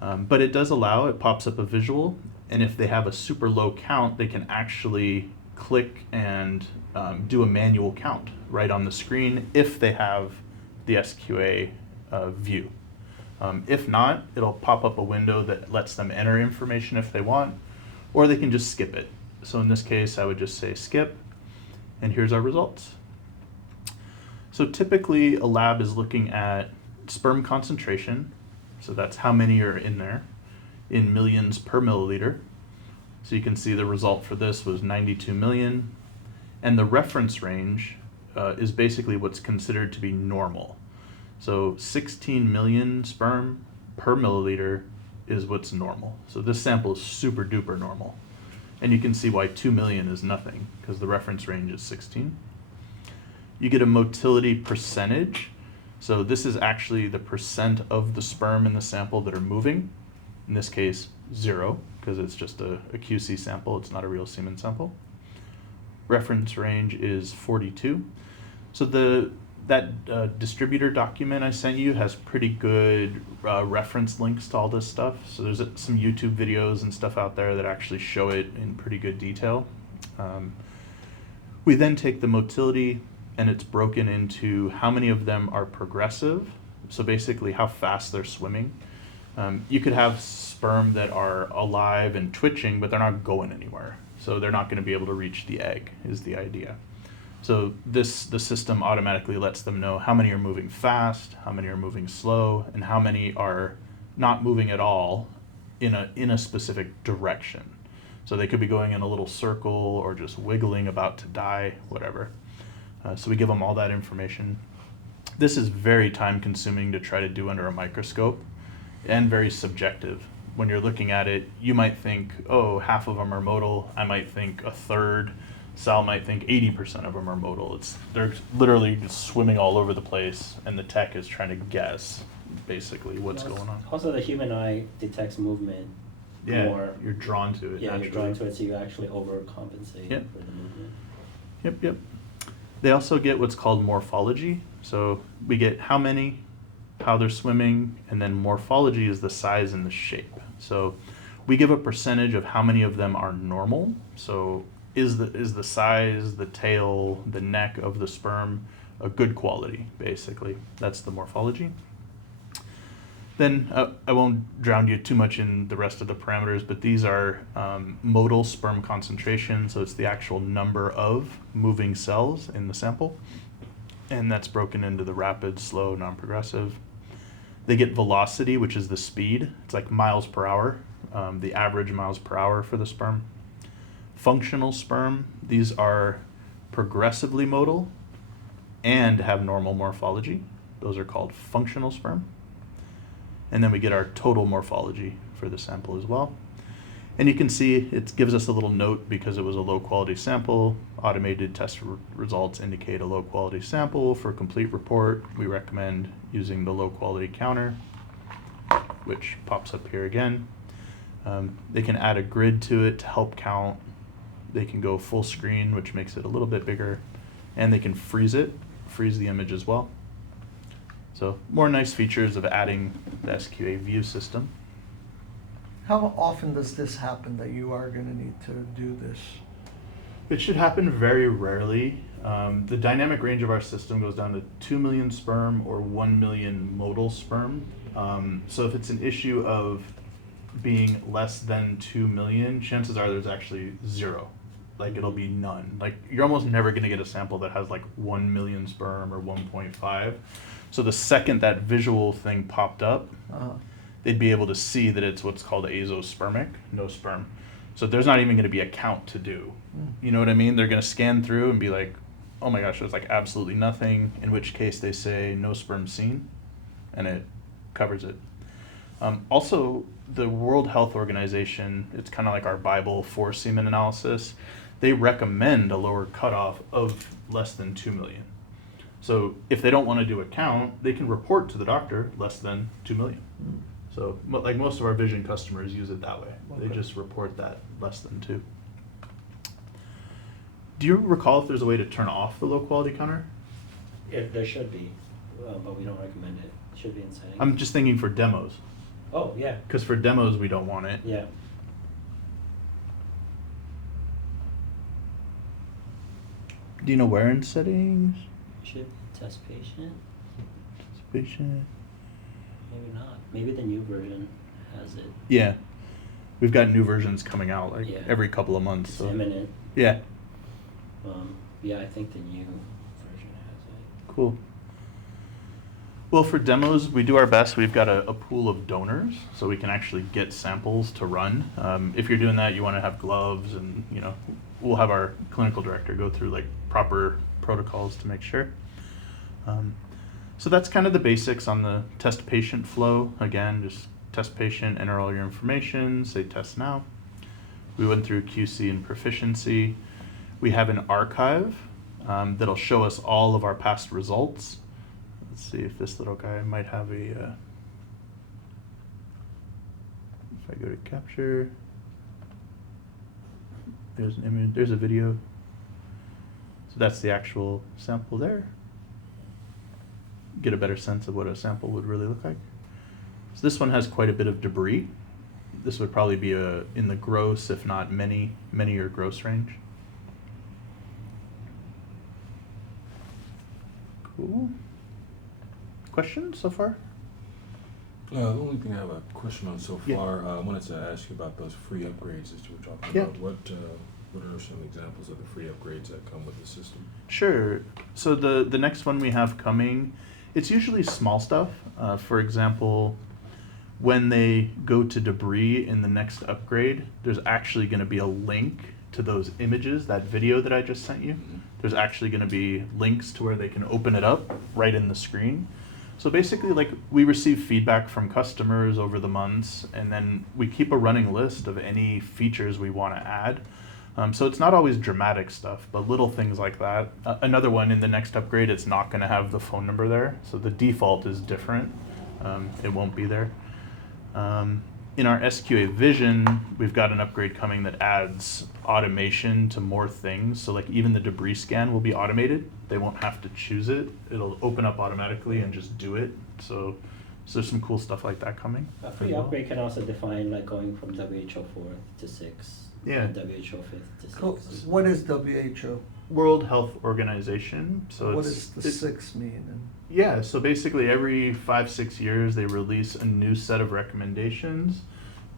But it does allow, it pops up a visual, and if they have a super low count, they can actually click and do a manual count right on the screen if they have the SQA view. If not, it'll pop up a window that lets them enter information if they want, or they can just skip it. So in this case, I would just say skip, and here's our results. So typically a lab is looking at sperm concentration, so that's how many are in there, in millions per milliliter. So you can see the result for this was 92 million, and the reference range is basically what's considered to be normal. So 16 million sperm per milliliter is what's normal. So this sample is super duper normal. And you can see why 2 million is nothing, because the reference range is 16. You get a motility percentage. So this is actually the percent of the sperm in the sample that are moving. In this case, 0, because it's just a QC sample, it's not a real semen sample. Reference range is 42. So that distributor document I sent you has pretty good reference links to all this stuff. So there's some YouTube videos and stuff out there that actually show it in pretty good detail. We then take the motility, and it's broken into how many of them are progressive, so basically how fast they're swimming. You could have sperm that are alive and twitching, but they're not going anywhere. So they're not going to be able to reach the egg, is the idea. So the system automatically lets them know how many are moving fast, how many are moving slow, and how many are not moving at all in a specific direction. So they could be going in a little circle or just wiggling about to die, whatever. So we give them all that information. This is very time consuming to try to do under a microscope and very subjective. When you're looking at it, you might think, oh, half of them are motile. I might think a third. Sal might think 80% of them are motile. They're literally just swimming all over the place, and the tech is trying to guess basically what's going on. Also, the human eye detects movement Yeah, more. you're drawn to it. Yeah, naturally. you're drawn to it, so you actually overcompensate Yep. for the movement. Yep. They also get what's called morphology. So we get how many, how they're swimming, and then morphology is the size and the shape. So we give a percentage of how many of them are normal. So is the size, the tail, the neck of the sperm a good quality, basically. That's the morphology. Then I won't drown you too much in the rest of the parameters, but these are motile sperm concentration, so it's the actual number of moving cells in the sample. And that's broken into the rapid, slow, non-progressive. They get velocity, which is the speed. It's like miles per hour, the average miles per hour for the sperm. Functional sperm, these are progressively motile and have normal morphology. Those are called functional sperm. And then we get our total morphology for the sample as well. And you can see it gives us a little note because it was a low quality sample. Automated test results indicate a low quality sample. For complete report, we recommend using the low quality counter, which pops up here again. They can add a grid to it to help count. They can go full screen, which makes it a little bit bigger. And they can freeze the image as well. So more nice features of adding the SQA view system. How often does this happen that you are going to need to do this? It should happen very rarely. The dynamic range of our system goes down to 2 million sperm or 1 million motile sperm. So if it's an issue of being less than 2 million, chances are there's actually 0 Like it'll be none. Like you're almost never going to get a sample that has like 1 million sperm or 1.5. So the second that visual thing popped up, they'd be able to see that it's what's called azospermic, no sperm. So there's not even going to be a count to do. You know what I mean? They're going to scan through and be like, oh my gosh, there's like absolutely nothing, in which case they say no sperm seen, and it covers it. Also, the World Health Organization, it's kind of like our Bible for semen analysis. They recommend a lower cutoff of less than 2 million. So if they don't want to do a count, they can report to the doctor less than 2 million. So like most of our vision customers use it that way. They Okay. just report that less than 2. Do you recall if there's a way to turn off the low quality counter? There should be, but we don't recommend it. It should be in settings. I'm just thinking for demos, Oh, yeah, because for demos we don't want it. yeah. Do you know where in settings? Should be test patient, Patient. maybe not. Maybe the new version has it. Yeah, we've got new versions coming out like Yeah. every couple of months. It's So imminent. yeah, Yeah, I think the new version has it. cool. Well, for demos, we do our best. We've got a pool of donors, so we can actually get samples to run. If you're doing that, you want to have gloves, and we'll have our clinical director go through like proper protocols to make sure. So that's kind of the basics on the test patient flow. Again, just test patient, enter all your information, say test now. We went through QC and proficiency. We have an archive that'll show us all of our past results. Let's see if this little guy might have a, if I go to capture, there's an image, there's a video. So that's the actual sample there. Get a better sense of what a sample would really look like. So this one has quite a bit of debris. This would probably be in the gross, if not many or gross range. Cool. Questions so far? The only thing I have a question on so Yeah. far, I wanted to ask you about those free upgrades that you were talking Yeah. about. What are some examples of the free upgrades that come with the system? Sure. So the next one we have coming, it's usually small stuff. For example, when they go to debris in the next upgrade, there's actually going to be a link to those images, that video that I just sent you. There's actually going to be links to where they can open it up right in the screen. So basically, like, we receive feedback from customers over the months, and then we keep a running list of any features we want to add. So it's not always dramatic stuff, but little things like that. Another one, in the next upgrade, it's not going to have the phone number there. So the default is different. It won't be there. In our SQA Vision, we've got an upgrade coming that adds automation to more things. So like even the debris scan will be automated. They won't have to choose it. It'll open up automatically and just do it. So there's some cool stuff like that coming. A as free well. upgrade can also define like going from WHO 4th to 6. Yeah. And WHO 5th to 6. Cool. What is WHO? World Health Organization. So What it's does the 6 mean? And Yeah, so basically every 5-6 years they release a new set of recommendations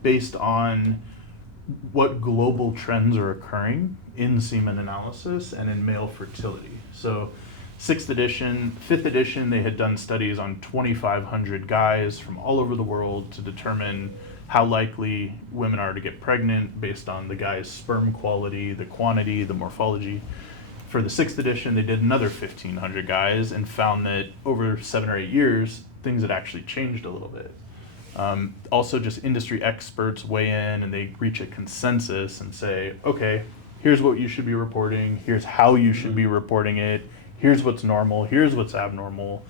based on what global trends are occurring in semen analysis and in male fertility. So 6th edition, 5th edition, they had done studies on 2,500 guys from all over the world to determine how likely women are to get pregnant based on the guy's sperm quality, the quantity, the morphology. For the 6th edition, they did another 1,500 guys and found that over 7 or 8 years, things had actually changed a little bit. Also, just industry experts weigh in and they reach a consensus and say, okay, here's what you should be reporting, here's how you should be reporting it, here's what's normal, here's what's abnormal.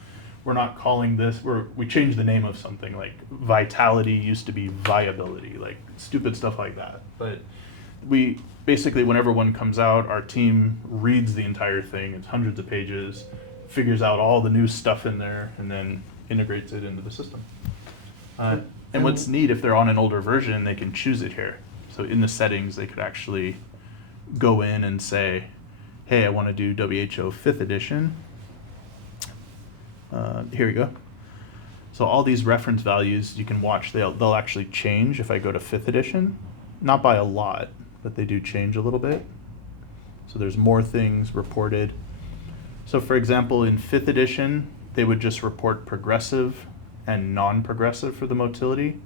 We're not calling this, we changed the name of something, like vitality used to be viability, like stupid stuff like that. But we basically, whenever one comes out, our team reads the entire thing, it's hundreds of pages, figures out all the new stuff in there, and then integrates it into the system. And what's neat, if they're on an older version, they can choose it here. So in the settings, they could actually go in and say, hey, I want to do WHO 5th edition. Here we go. So all these reference values you can watch, they'll actually change if I go to 5th edition. Not by a lot, but they do change a little bit. So there's more things reported. So for example, in 5th edition, they would just report progressive and non-progressive for the motility.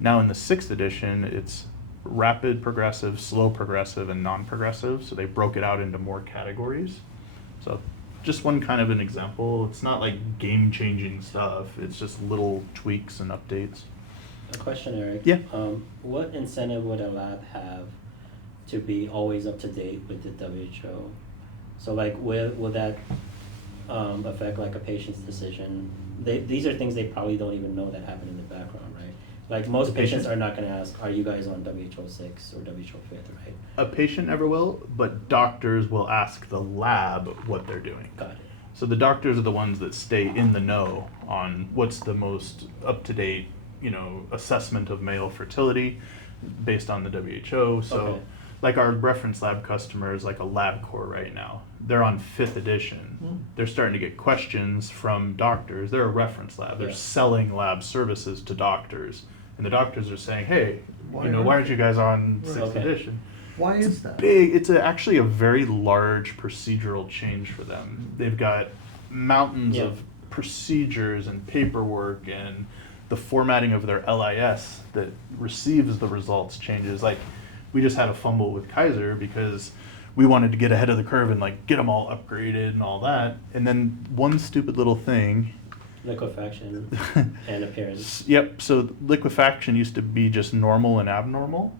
Now in the 6th edition, it's rapid progressive, slow progressive, and non-progressive. So they broke it out into more categories. So just one kind of an example. It's not like game-changing stuff. It's just little tweaks and updates. A question, Eric. Yeah. What incentive would a lab have to be always up to date with the WHO? So like, will that affect like a patient's decision? These are things they probably don't even know that happen in the background, right? Like most The patients patient- are not gonna ask, are you guys on WHO 6 or WHO 5th, right? A patient never will, but doctors will ask the lab what they're doing. Got it. So the doctors are the ones that stay in the know on what's the most up-to-date, assessment of male fertility based on the WHO. So Okay. like our reference lab customers, like a LabCorp right now, they're on 5th edition. They're starting to get questions from doctors. They're a reference lab. They're Yeah. selling lab services to doctors. And the doctors are saying, hey, Why why aren't aren't you guys on Right. 6th Okay. edition? Why is that? It's actually a very large procedural change for them. They've got mountains Yeah. of procedures and paperwork, and the formatting of their LIS that receives the results changes. Like, we just had a fumble with Kaiser because we wanted to get ahead of the curve and like get them all upgraded and all that. And then one stupid little thing. Liquefaction and appearance. Yep. So liquefaction used to be just normal and abnormal.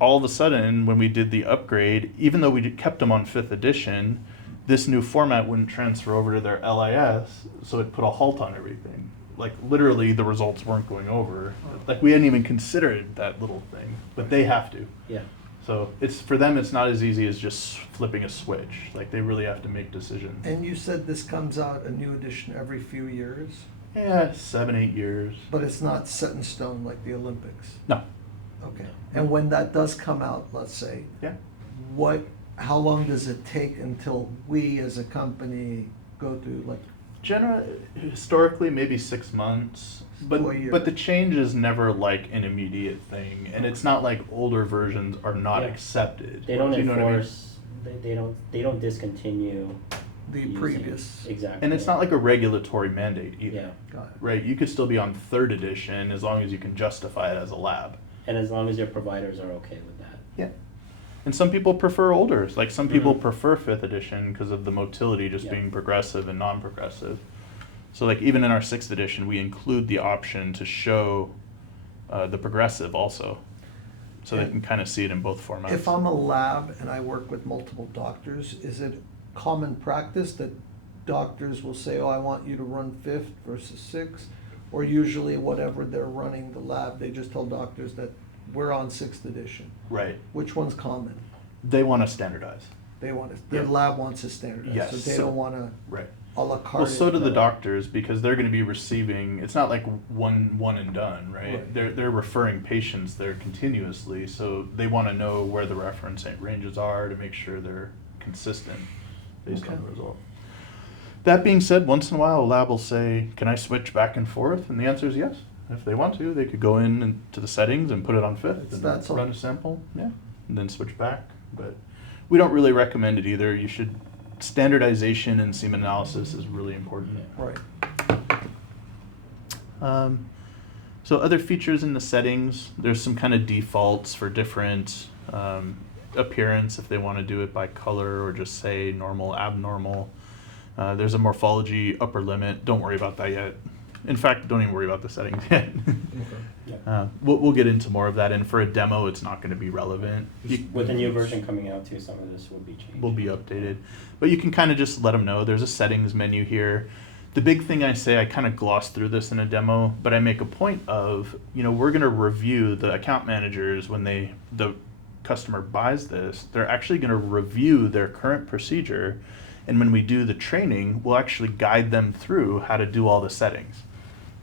All of a sudden, when we did the upgrade, even though we kept them on 5th edition, this new format wouldn't transfer over to their LIS, so it put a halt on everything. Like literally, the results weren't going over. Like we hadn't even considered that little thing, but they have to. Yeah. So it's for them. It's not as easy as just flipping a switch. Like they really have to make decisions. And you said this comes out a new edition every few years, Yeah, 7-8 years. but it's not set in stone like the Olympics. No. Okay. And when that does come out, let's say, Yeah. how long does it take until we as a company go through like, Historically, maybe 6 months, To a year. but the change is never like an immediate thing, and it's not like older versions are not Yeah. accepted. They don't Do you know what I mean? enforce, they don't discontinue. the using- previous? Exactly. And it's not like a regulatory mandate either. Yeah. Got it. Right, you could still be on 3rd edition as long as you can justify it as a lab. And as long as your providers are okay with that. Yeah. And some people prefer older. Like some people Mhm. prefer 5th edition because of the motility just Yeah. being progressive and non-progressive. So like even in our 6th edition, we include the option to show the progressive also. So they And can kind of see it in both formats. If I'm a lab and I work with multiple doctors, is it common practice that doctors will say, oh, I want you to run 5th versus 6th? Or usually whatever they're running the lab, they just tell doctors that we're on 6th edition? Right. Which one's common? They want to standardize. They want it, their Yeah. lab wants to standardize, so Yes. they don't wanna Right. a la carte. Well, so do the it. doctors because they're going to be receiving. It's not like one and done, right? Right. They're referring patients there continuously, so they want to know where the reference ranges are to make sure they're consistent based on Okay. the result. That being said, once in a while, a lab will say, "Can I switch back and forth?" And the answer is yes. If they want to, they could go into the settings and put it on 5th It's and that simple. run a sample, yeah, and then switch back. But we don't really recommend it either. You should standardization and semen analysis is really important. Right. So other features in the settings, there's some kind of defaults for different appearance if they want to do it by color or just say normal, abnormal. There's a morphology upper limit. Don't worry about that yet. In fact, don't even worry about the settings yet. Yeah. We'll get into more of that, and for a demo, it's not going to be relevant. With the new version coming out too, some of this will be changed. Will be updated. But you can kind of just let them know there's a settings menu here. The big thing I say, I kind of gloss through this in a demo, but I make a point of, we're going to review the account managers when the customer buys this. They're actually going to review their current procedure, and when we do the training, we'll actually guide them through how to do all the settings.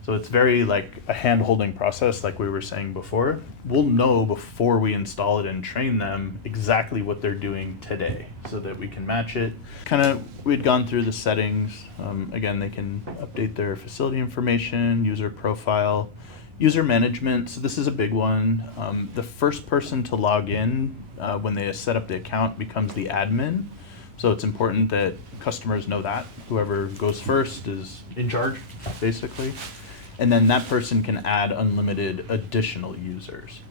So it's very like a hand-holding process, like we were saying before. We'll know before we install it and train them exactly what they're doing today so that we can match it. We'd gone through the settings. Again, they can update their facility information, user profile, user management. So this is a big one. The first person to log in when they set up the account becomes the admin. So it's important that customers know that. Whoever goes first is in charge, basically. And then that person can add unlimited additional users.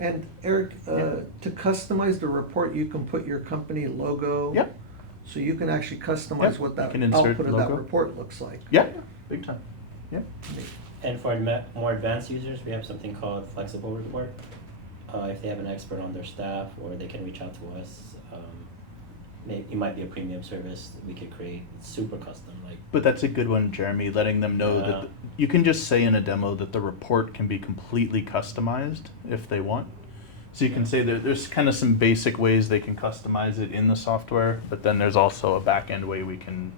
And Eric, Yeah. to customize the report, you can put your company logo. Yep. So you can actually customize Yep, what you that can insert output of that logo. report looks like. Yeah, big time. Yep. And for more advanced users, we have something called flexible report. If they have an expert on their staff, or they can reach out to us. It might be a premium service that we could create. It's super custom, like. But that's a good one, Jeremy, letting them know Yeah. that you can just say in a demo that the report can be completely customized if they want. So you can say that there's kind of some basic ways they can customize it in the software, but then there's also a back end way we can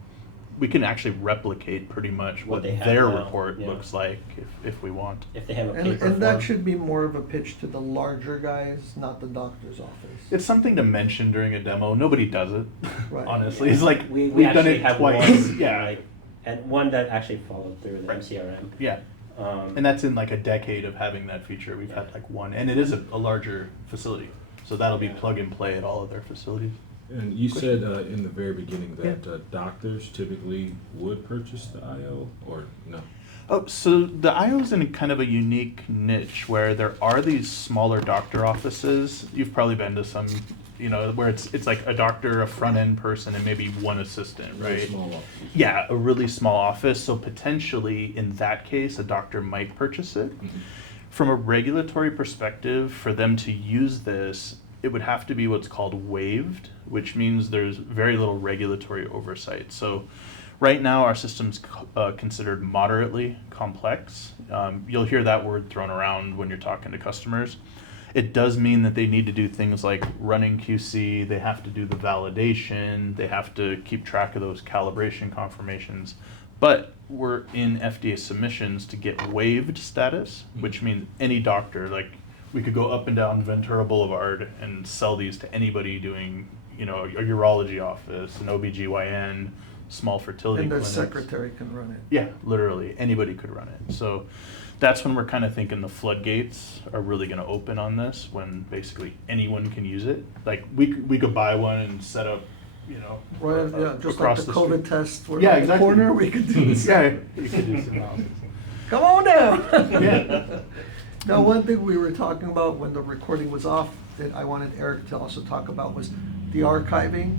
actually replicate pretty much What what they have their now, report yeah. looks like if we want. If they have a And, paper and that form. should be more of a pitch to the larger guys, not the doctor's office. It's something to mention during a demo. Nobody does it, Right. honestly. It's like we we've done actually it have twice. one, Yeah, like, and one that actually followed through the Right. MCRM. yeah. And that's in like a decade of having that feature. We've had like one, and it is a larger facility, so that'll be Yeah. plug and play at all of their facilities. And you said in the very beginning that Yeah. doctors typically would purchase the IO, or no? Oh, so the IO's in kind of a unique niche where there are these smaller doctor offices. You've probably been to some, where it's like a doctor, a front end person, and maybe one assistant, Very right? small offices. Yeah, a really small office. So potentially in that case, a doctor might purchase it. Mhm. From a regulatory perspective, for them to use this, it would have to be what's called waived, which means there's very little regulatory oversight. So right now, our system's considered moderately complex. You'll hear that word thrown around when you're talking to customers. It does mean that they need to do things like running QC, they have to do the validation, they have to keep track of those calibration confirmations. But we're in FDA submissions to get waived status, which means any doctor, like we could go up and down Ventura Boulevard and sell these to anybody doing, a urology office, an OBGYN, small fertility And the clinics. secretary can run it. Yeah, literally, anybody could run it. So that's when we're kind of thinking the floodgates are really going to open on this, when basically anyone can use it. Like we could buy one and set up, Right, yeah, just like across the street. COVID test, we're Yeah, in the exactly. corner, we could do this. Yeah, you could do some analysis. Come on down. Yeah. Now, one thing we were talking about when the recording was off, that I wanted Eric to also talk about, was the archiving.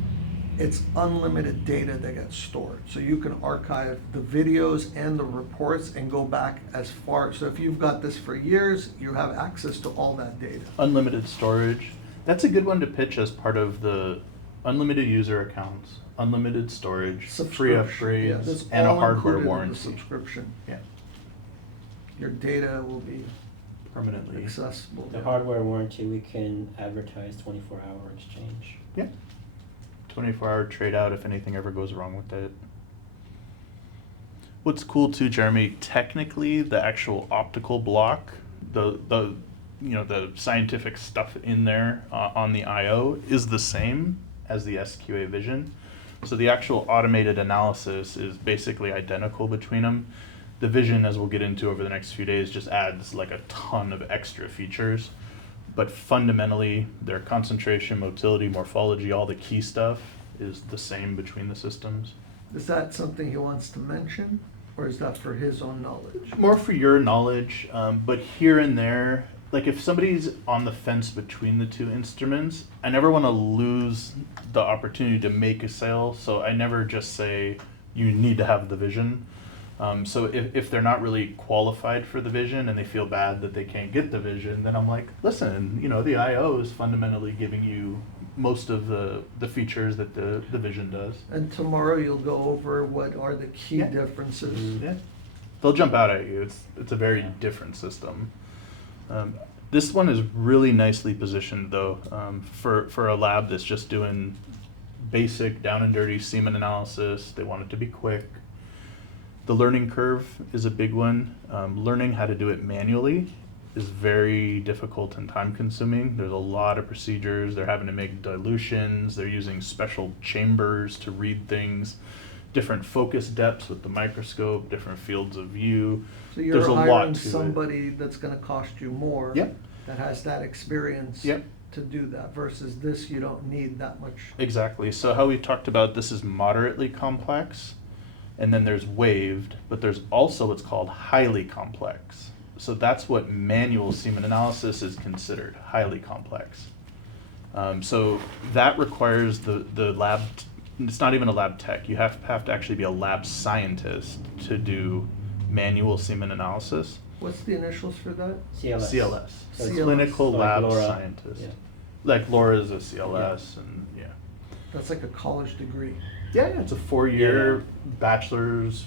It's unlimited data that gets stored. So you can archive the videos and the reports and go back as far. So if you've got this for years, you have access to all that data. Unlimited storage. That's a good one to pitch as part of the unlimited user accounts, unlimited storage, free Subscription. Yeah, upgrades, that's and a all hardware included in the warranty. subscription. Yeah, Your data will be permanently. accessible. The hardware warranty, we can advertise 24-hour exchange. Yeah. 24-hour trade out if anything ever goes wrong with it. What's cool too, Jeremy, technically the actual optical block, the scientific stuff in there on the IO is the same as the SQA Vision. So the actual automated analysis is basically identical between them. The Vision, as we'll get into over the next few days, just adds like a ton of extra features. But fundamentally, their concentration, motility, morphology, all the key stuff is the same between the systems. Is that something he wants to mention, or is that for his own knowledge? More for your knowledge, but here and there, like if somebody's on the fence between the two instruments, I never want to lose the opportunity to make a sale, so I never just say you need to have the Vision. So if they're not really qualified for the Vision and they feel bad that they can't get the Vision, then I'm like, listen, the IO is fundamentally giving you most of the features that the Vision does. And tomorrow you'll go over what are the key Yeah. differences. Yeah, they'll jump out at you. It's a very different system. This one is really nicely positioned though, for a lab that's just doing basic down and dirty semen analysis. They want it to be quick. The learning curve is a big one. Learning how to do it manually is very difficult and time consuming. There's a lot of procedures. They're having to make dilutions. They're using special chambers to read things, different focus depths with the microscope, different fields of view. So you're There's a lot hiring to it. somebody that's gonna cost you more. Yep. that has that experience Yep. to do that, versus this, you don't need that much. Exactly. So how we talked about this is moderately complex, and then there's waived, but there's also what's called highly complex. So that's what manual semen analysis is considered, highly complex. So that requires the lab, it's not even a lab tech, you have to actually be a lab scientist to do manual semen analysis. What's the initials for that? CLS. CLS, So it's clinical like lab Laura. scientist. Yeah. Like Laura's a CLS, and yeah. That's like a college degree. Yeah, it's a 4-year Yeah. bachelor's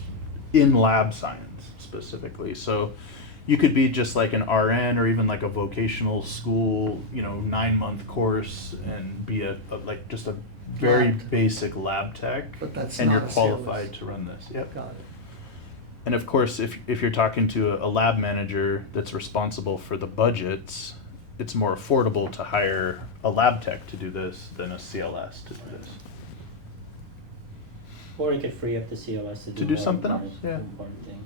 in lab science specifically. So you could be just like an RN or even like a vocational school, 9-month course and be like just a very Lab. basic lab tech. But that's and not you're a qualified CLS. to run this. Yep. Got it. And of course, if you're talking to a lab manager that's responsible for the budgets, it's more affordable to hire a lab tech to do this than a CLS to do this. Or you could free up the CLS to do do more something important- else, yeah. important things.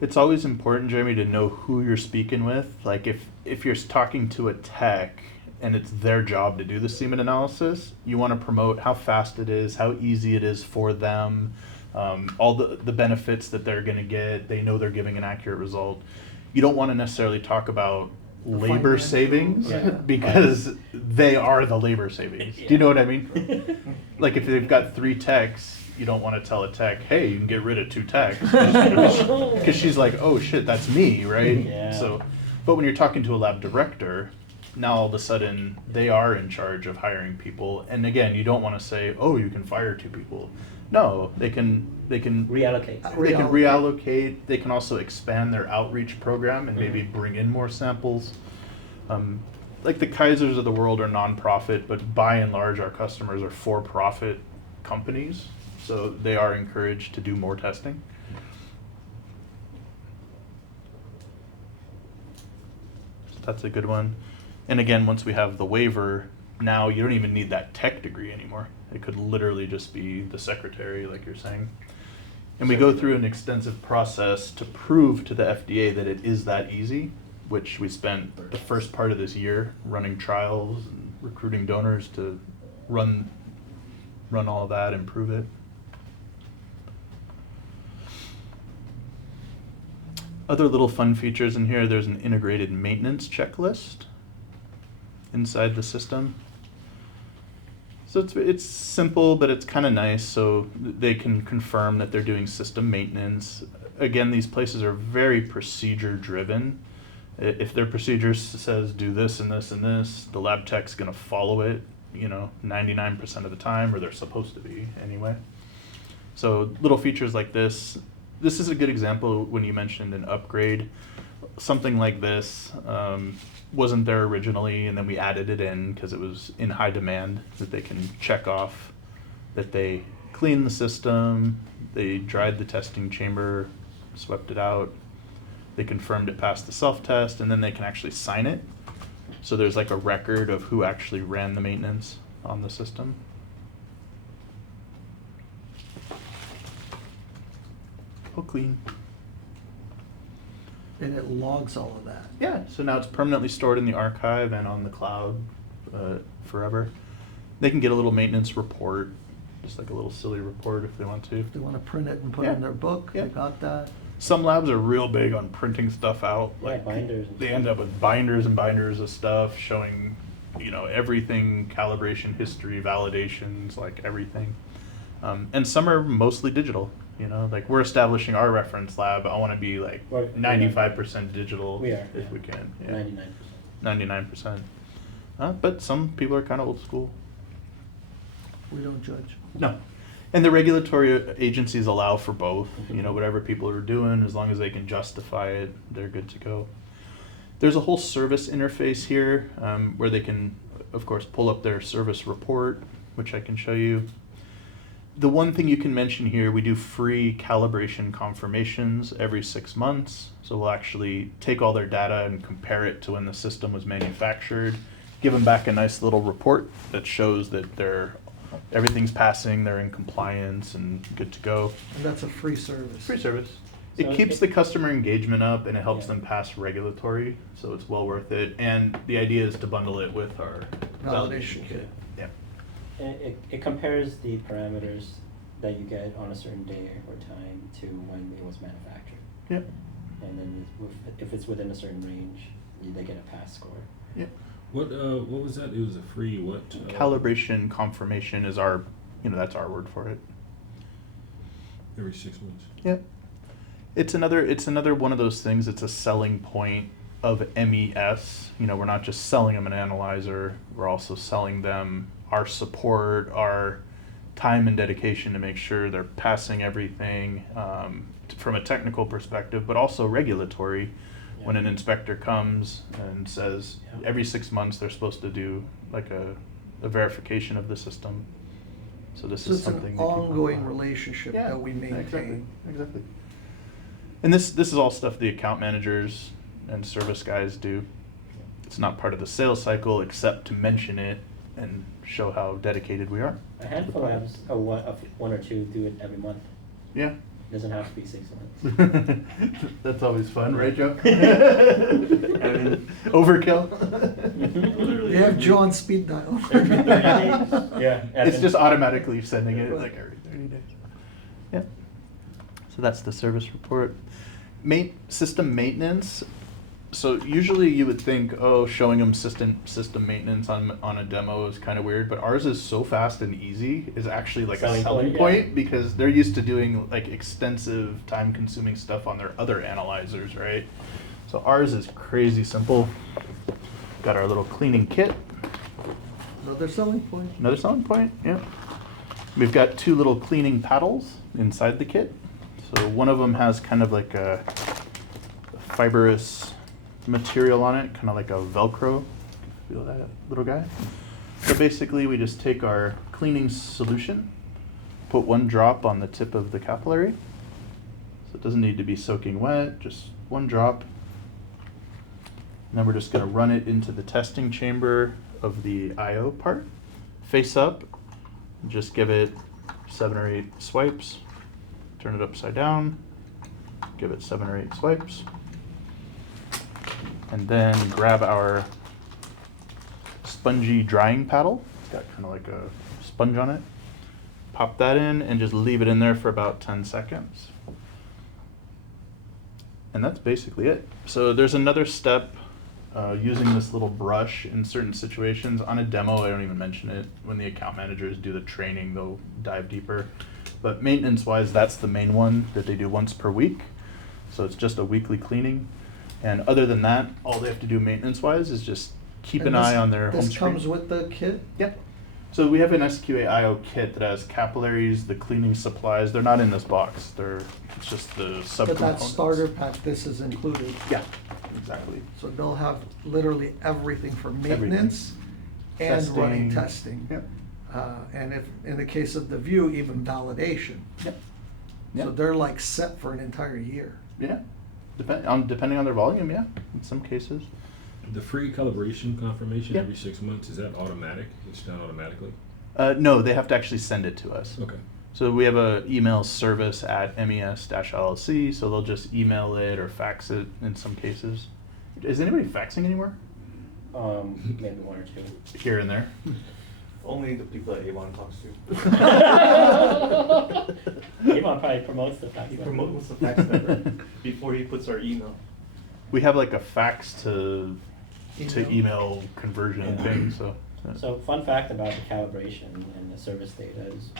It's always important, Jeremy, to know who you're speaking with. Like if you're talking to a tech and it's their job to do the semen analysis, you want to promote how fast it is, how easy it is for them, all the benefits that they're going to get. They know they're giving an accurate result. You don't want to necessarily talk about The labor financials. savings Yeah. because they are the labor savings. Do you know what I mean? Like if they've got 3 techs, you don't want to tell a tech, hey, you can get rid of 2 techs. Because she's like, oh shit, that's me, right? Yeah. So, but when you're talking to a lab director, now all of a sudden they are in charge of hiring people. And again, you don't want to say, oh, you can fire 2 people. No, they can Reallocate. they can reallocate. They can also expand their outreach program and maybe bring in more samples. Like the Kaisers of the world are nonprofit, but by and large, our customers are for-profit companies, so they are encouraged to do more testing. So that's a good one. And again, once we have the waiver, now you don't even need that tech degree anymore. It could literally just be the secretary, like you're saying. And we go through an extensive process to prove to the FDA that it is that easy, which we spent the first part of this year running trials and recruiting donors to run all of that and prove it. Other little fun features in here, there's an integrated maintenance checklist inside the system. So it's simple, but it's kind of nice, so they can confirm that they're doing system maintenance. Again, these places are very procedure driven. If their procedure says do this and this and this, the lab tech's going to follow it, 99% of the time, or they're supposed to be anyway. So little features like this. This is a good example when you mentioned an upgrade. Something like this wasn't there originally, and then we added it in because it was in high demand, that they can check off that they cleaned the system, they dried the testing chamber, swept it out, they confirmed it passed the self-test, and then they can actually sign it. So there's like a record of who actually ran the maintenance on the system. Oh, clean. And it logs all of that. Yeah, so now it's permanently stored in the archive and on the cloud forever. They can get a little maintenance report, just like a little silly report if they want to. If they want to print it and put it Yeah. in their book, Yeah. they got that. Some labs are real big on printing stuff out. Yeah, binders and They stuff. end up with binders and binders of stuff showing, everything, calibration history, validations, like everything. And some are mostly digital. Like we're establishing our reference lab. I want to be like We're 95% digital We are, if yeah. we can. Yeah. 99%. 99%. But some people are kind of old school. We don't judge. No. And the regulatory agencies allow for both. Whatever people are doing, as long as they can justify it, they're good to go. There's a whole service interface here where they can, of course, pull up their service report, which I can show you. The one thing you can mention here, we do free calibration confirmations every 6 months. So we'll actually take all their data and compare it to when the system was manufactured, give them back a nice little report that shows that everything's passing, they're in compliance and good to go. And that's a free service. Free service. It So keeps the customer engagement up and it helps Yeah. them pass regulatory, so it's well worth it. And the idea is to bundle it with our Validation validation kit. kit. Yeah. It compares the parameters that you get on a certain day or time to when it was manufactured. Yeah. And then if it's within a certain range, they get a pass score. Yeah. What was that? It was a free what? Calibration confirmation is our, that's our word for it. Every 6 months. Yeah. It's another one of those things. It's a selling point of MES. We're not just selling them an analyzer. We're also selling them our support, our time and dedication to make sure they're passing everything from a technical perspective, but also regulatory. Yeah. When an inspector comes and says Yeah. every 6 months they're supposed to do like a verification of the system. So this So is it's an something to keep in ongoing mind. relationship Yeah, that we maintain. Exactly. And this is all stuff the account managers and service guys do. It's not part of the sales cycle except to mention it and show how dedicated we are. A handful of one or two do it every month. Yeah. Doesn't have to be 6 months. That's always fun, right, Joe? Overkill. You have John speed dial. Every 30 days. Yeah. It's just automatically sending it like every 30 days. Yeah. So that's the service report. System maintenance. So usually you would think, showing them system maintenance on a demo is kind of weird, but ours is so fast and easy is actually like a selling point yeah. because they're used to doing like extensive time-consuming stuff on their other analyzers, right? So ours is crazy simple. Got our little cleaning kit. Another selling point. Another selling point, yeah. We've got 2 little cleaning paddles inside the kit. So one of them has kind of like a fibrous material on it, kind of like a Velcro. Feel that little guy? So basically we just take our cleaning solution, put 1 drop on the tip of the capillary. So it doesn't need to be soaking wet, just 1 drop. And then we're just going to run it into the testing chamber of the I/O part, face up, just give it 7 or 8 swipes, turn it upside down, give it 7 or 8 swipes, and then grab our spongy drying paddle. It's got kind of like a sponge on it. Pop that in and just leave it in there for about 10 seconds. And that's basically it. So there's another step using this little brush in certain situations. On a demo, I don't even mention it. When the account managers do the training, they'll dive deeper. But maintenance-wise, that's the main one that they do once per week. So it's just a weekly cleaning. And other than that, all they have to do maintenance-wise is just keep And an this- eye on their home This screen. comes with the kit? Yep. So we have an SQA-iO kit that has capillaries, the cleaning supplies. They're not in this box. It's just the subcomponents. But that starter pack, this is included. Yeah, exactly. So they'll have literally everything for maintenance and running testing. Yep. And if, in the case of the View, even validation. Yep. So Yep. they're like set for an entire year. Yeah. Depending on their volume, yeah, in some cases. The free calibration confirmation Yeah. every 6 months, is that automatic? It's done automatically? No, they have to actually send it to us. Okay. So we have a email service at mes-llc, so they'll just email it or fax it in some cases. Is anybody faxing anymore? Maybe 1 or 2. Here and there? Only the people that Avon talks to. Avon probably promotes the fact. He promotes the fax number before he puts our email. We have like a fax to Email. email conversion Yeah. thing, so. So fun fact about the calibration and the service data is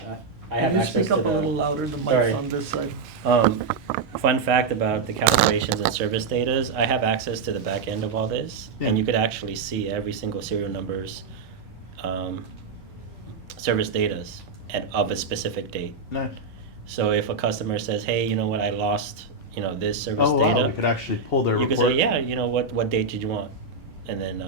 I have Can you access speak to up a the. little louder, the Sorry. mic's on this side? Fun fact about the calibrations and service data is I have access to the back end of all this, and Yeah. you could actually see every single serial number's service datas of a specific date. Nice. So if a customer says, "Hey, you know what? I lost, this service Oh, data," wow, we could actually pull their you report. could say, "Yeah, what date did you want?" And then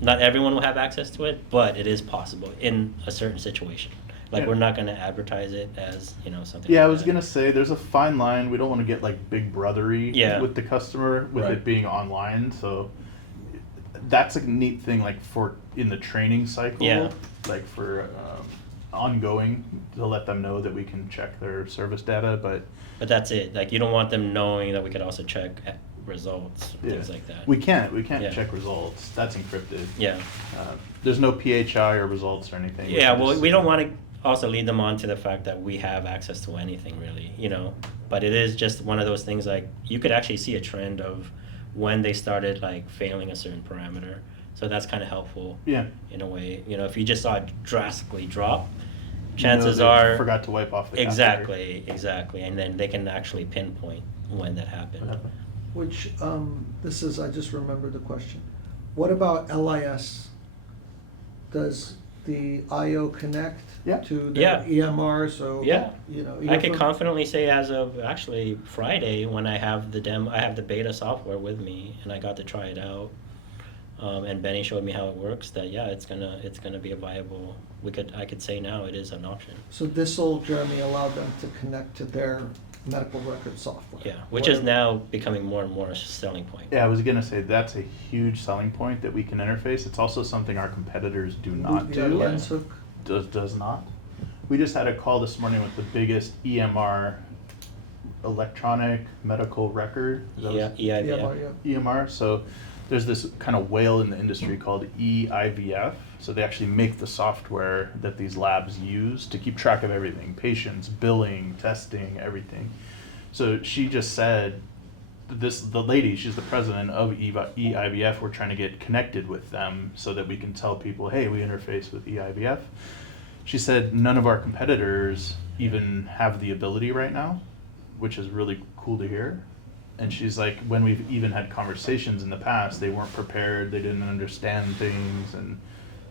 not everyone will have access to it, but it is possible in a certain situation. Like Yeah. we're not going to advertise it as something. Yeah, like I was that. gonna say, there's a fine line. We don't wanna get like big brothery Yeah. with the customer, with Right. it being online, so that's a neat thing, like in the training cycle. Yeah. Like for, ongoing to let them know that we can check their service data, but But that's it, like, you don't want them knowing that we could also check results, yeah, things like that. we can't Yeah. check results. That's encrypted. Yeah. There's no PHI or results or anything. Yeah, can well, just- we don't want to also lead them on to the fact that we have access to anything really, you know. But it is just one of those things, like, you could actually see a trend of when they started like failing a certain parameter. So that's kind of helpful Yeah. in a way. You know, if you just saw it drastically drop, You know chances they are forgot to wipe off the exactly, and then they can actually pinpoint when that happened. Which, this is, I just remembered the question. What about LIS? Does the IO connect Yeah. to Yeah. the EMR, so, Yeah. you know? I even could from- confidently say as of actually Friday, when I have I have the beta software with me, and I got to try it out. And Benny showed me how it works. That yeah, it's gonna be a viable. I could say now it is an option. So this'll, Jeremy, allow them to connect to their medical record software. Yeah, which is now becoming more and more a selling point. Yeah, I was gonna say that's a huge selling point that we can interface. It's also something our competitors do not Yeah, do. lens hook. Does not. We just had a call this morning with the biggest EMR, electronic medical record. Is that what Yeah, it's- EMR, yeah. EMR. So there's this kind of whale in the industry called eIVF. So they actually make the software that these labs use to keep track of everything: patients, billing, testing, everything. So she just said, the lady, she's the president of eIVF. We're trying to get connected with them so that we can tell people, hey, we interface with eIVF. She said none of our competitors even have the ability right now, which is really cool to hear. And she's like, when we've even had conversations in the past, they weren't prepared, they didn't understand things, and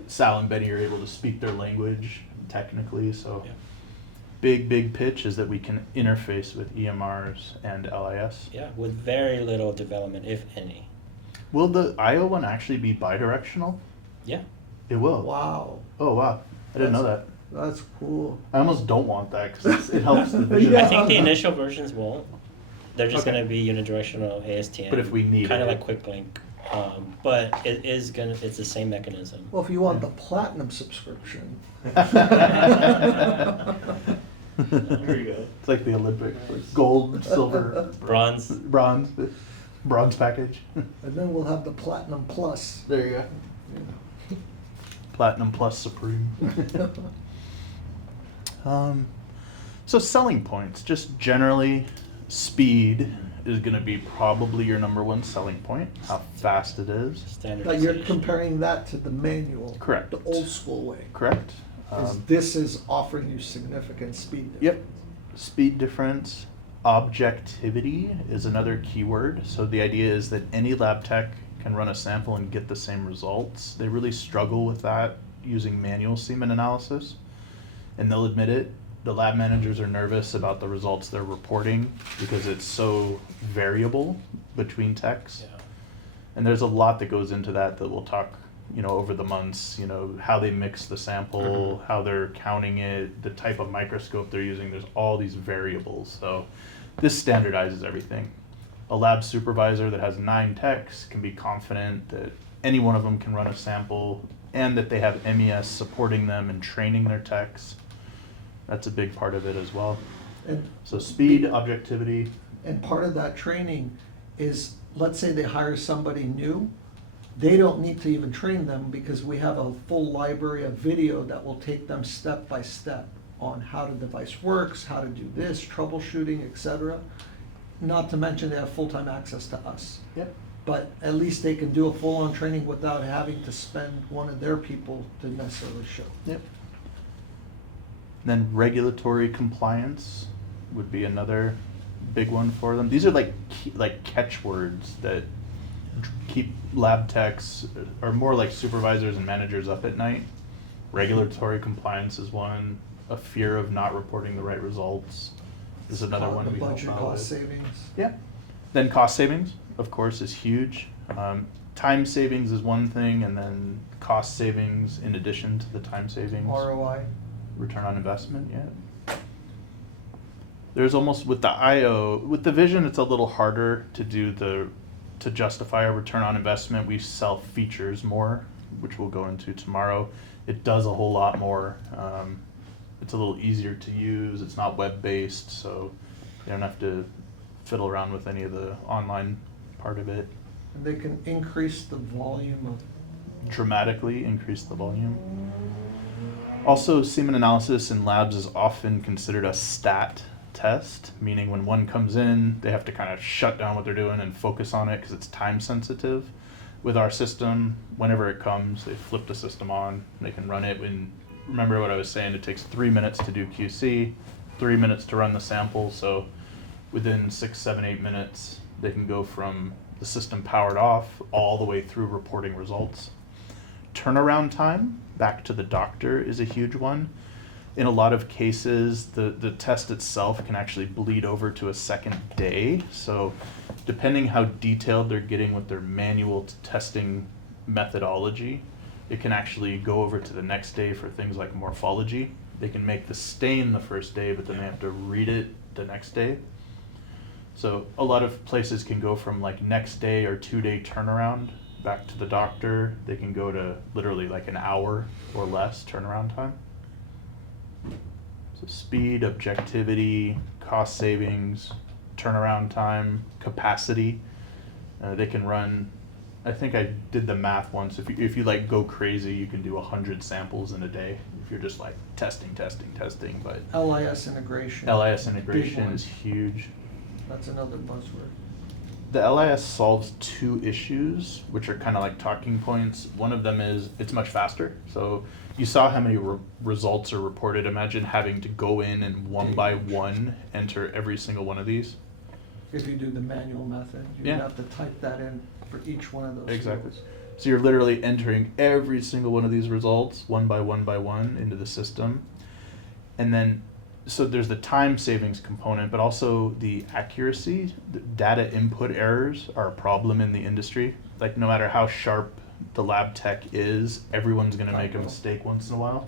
Sal and Benny are able to speak their language technically, so Yeah. big pitch is that we can interface with EMRs and LIS. Yeah, with very little development, if any. Will the IO one actually be bidirectional? Yeah. It will. Wow, Oh wow, I didn't know that. that's cool. I almost don't want that because it helps the vision. Yeah. I think the initial versions won't. They're just Okay. gonna be unidirectional ASTM. But if we need kind of it. like quick link. But it's the same mechanism. Well, if you want the platinum subscription. There you go. It's like the Olympics, like gold, silver, Bronze. bronze package. And then we'll have the platinum plus. There you go. Platinum plus supreme. So selling points, just generally, speed is going to be probably your number one selling point. How fast it is. Now, Standardization. you're comparing that to the manual. Correct. The old school way. Correct. This is offering you significant speed difference. Yep. Speed difference. Objectivity is another keyword. So the idea is that any lab tech can run a sample and get the same results. They really struggle with that using manual semen analysis, and they'll admit it. The lab managers are nervous about the results they're reporting because it's so variable between techs. Yeah. And there's a lot that goes into that we'll talk, over the months, how they mix the sample, how they're counting it, the type of microscope they're using. There's all these variables. So this standardizes everything. A lab supervisor that has 9 techs can be confident that any one of them can run a sample and that they have MES supporting them and training their techs. That's a big part of it as well. And, So speed, objectivity. and part of that training is, let's say they hire somebody new, they don't need to even train them because we have a full library of video that will take them step by step on how the device works, how to do this, troubleshooting, etc. Not to mention they have full-time access to us. Yep. But at least they can do a full-on training without having to spend one of their people to necessarily show. Yep. Then regulatory compliance would be another big one for them. These are like catchwords that keep lab techs or more like supervisors and managers up at night. Regulatory compliance is one. A fear of not reporting the right results is another one The we help budget out cost with. savings. Yeah. Then cost savings, of course, is huge. Time savings is one thing, and then cost savings in addition to the time savings. ROI. Return on investment, yeah. There's almost, with the IO, with the Vision, it's a little harder to do to justify a return on investment. We sell features more, which we'll go into tomorrow. It does a whole lot more. it's a little easier to use. It's not web-based, so you don't have to fiddle around with any of the online part of it. And they can increase the volume of, Dramatically increase the volume. Also, semen analysis in labs is often considered a stat test, meaning when one comes in, they have to kind of shut down what they're doing and focus on it because it's time sensitive. With our system, whenever it comes, they flip the system on, they can run it. And remember what I was saying, it takes 3 minutes to do QC, 3 minutes to run the sample, so within 6, 7, 8 minutes, they can go from the system powered off all the way through reporting results. Turnaround time back to the doctor is a huge one. In a lot of cases, the test itself can actually bleed over to a second day. So depending how detailed they're getting with their manual testing methodology, it can actually go over to the next day for things like morphology. They can make the stain the first day, but then they have to read it the next day. So a lot of places can go from like next day or 2-day turnaround back to the doctor. They can go to literally like an hour or less turnaround time. So speed, objectivity, cost savings, turnaround time, capacity. They can run, I think I did the math once. If you like go crazy, you can do 100 samples in a day. If you're just like testing. But LIS integration. LIS Big integration one. is huge. That's another buzzword. The LIS solves 2 issues, which are kind of like talking points. One of them is it's much faster. So you saw how many results are reported. Imagine having to go in and one by one enter every single one of these. If you do the manual method, you Yeah. have to type that in for each one of those Exactly. fields. So you're literally entering every single one of these results one by one into the system. And then, so there's the time savings component, but also the accuracy. The data input errors are a problem in the industry. Like no matter how sharp the lab tech is, everyone's going to make a mistake once in a while.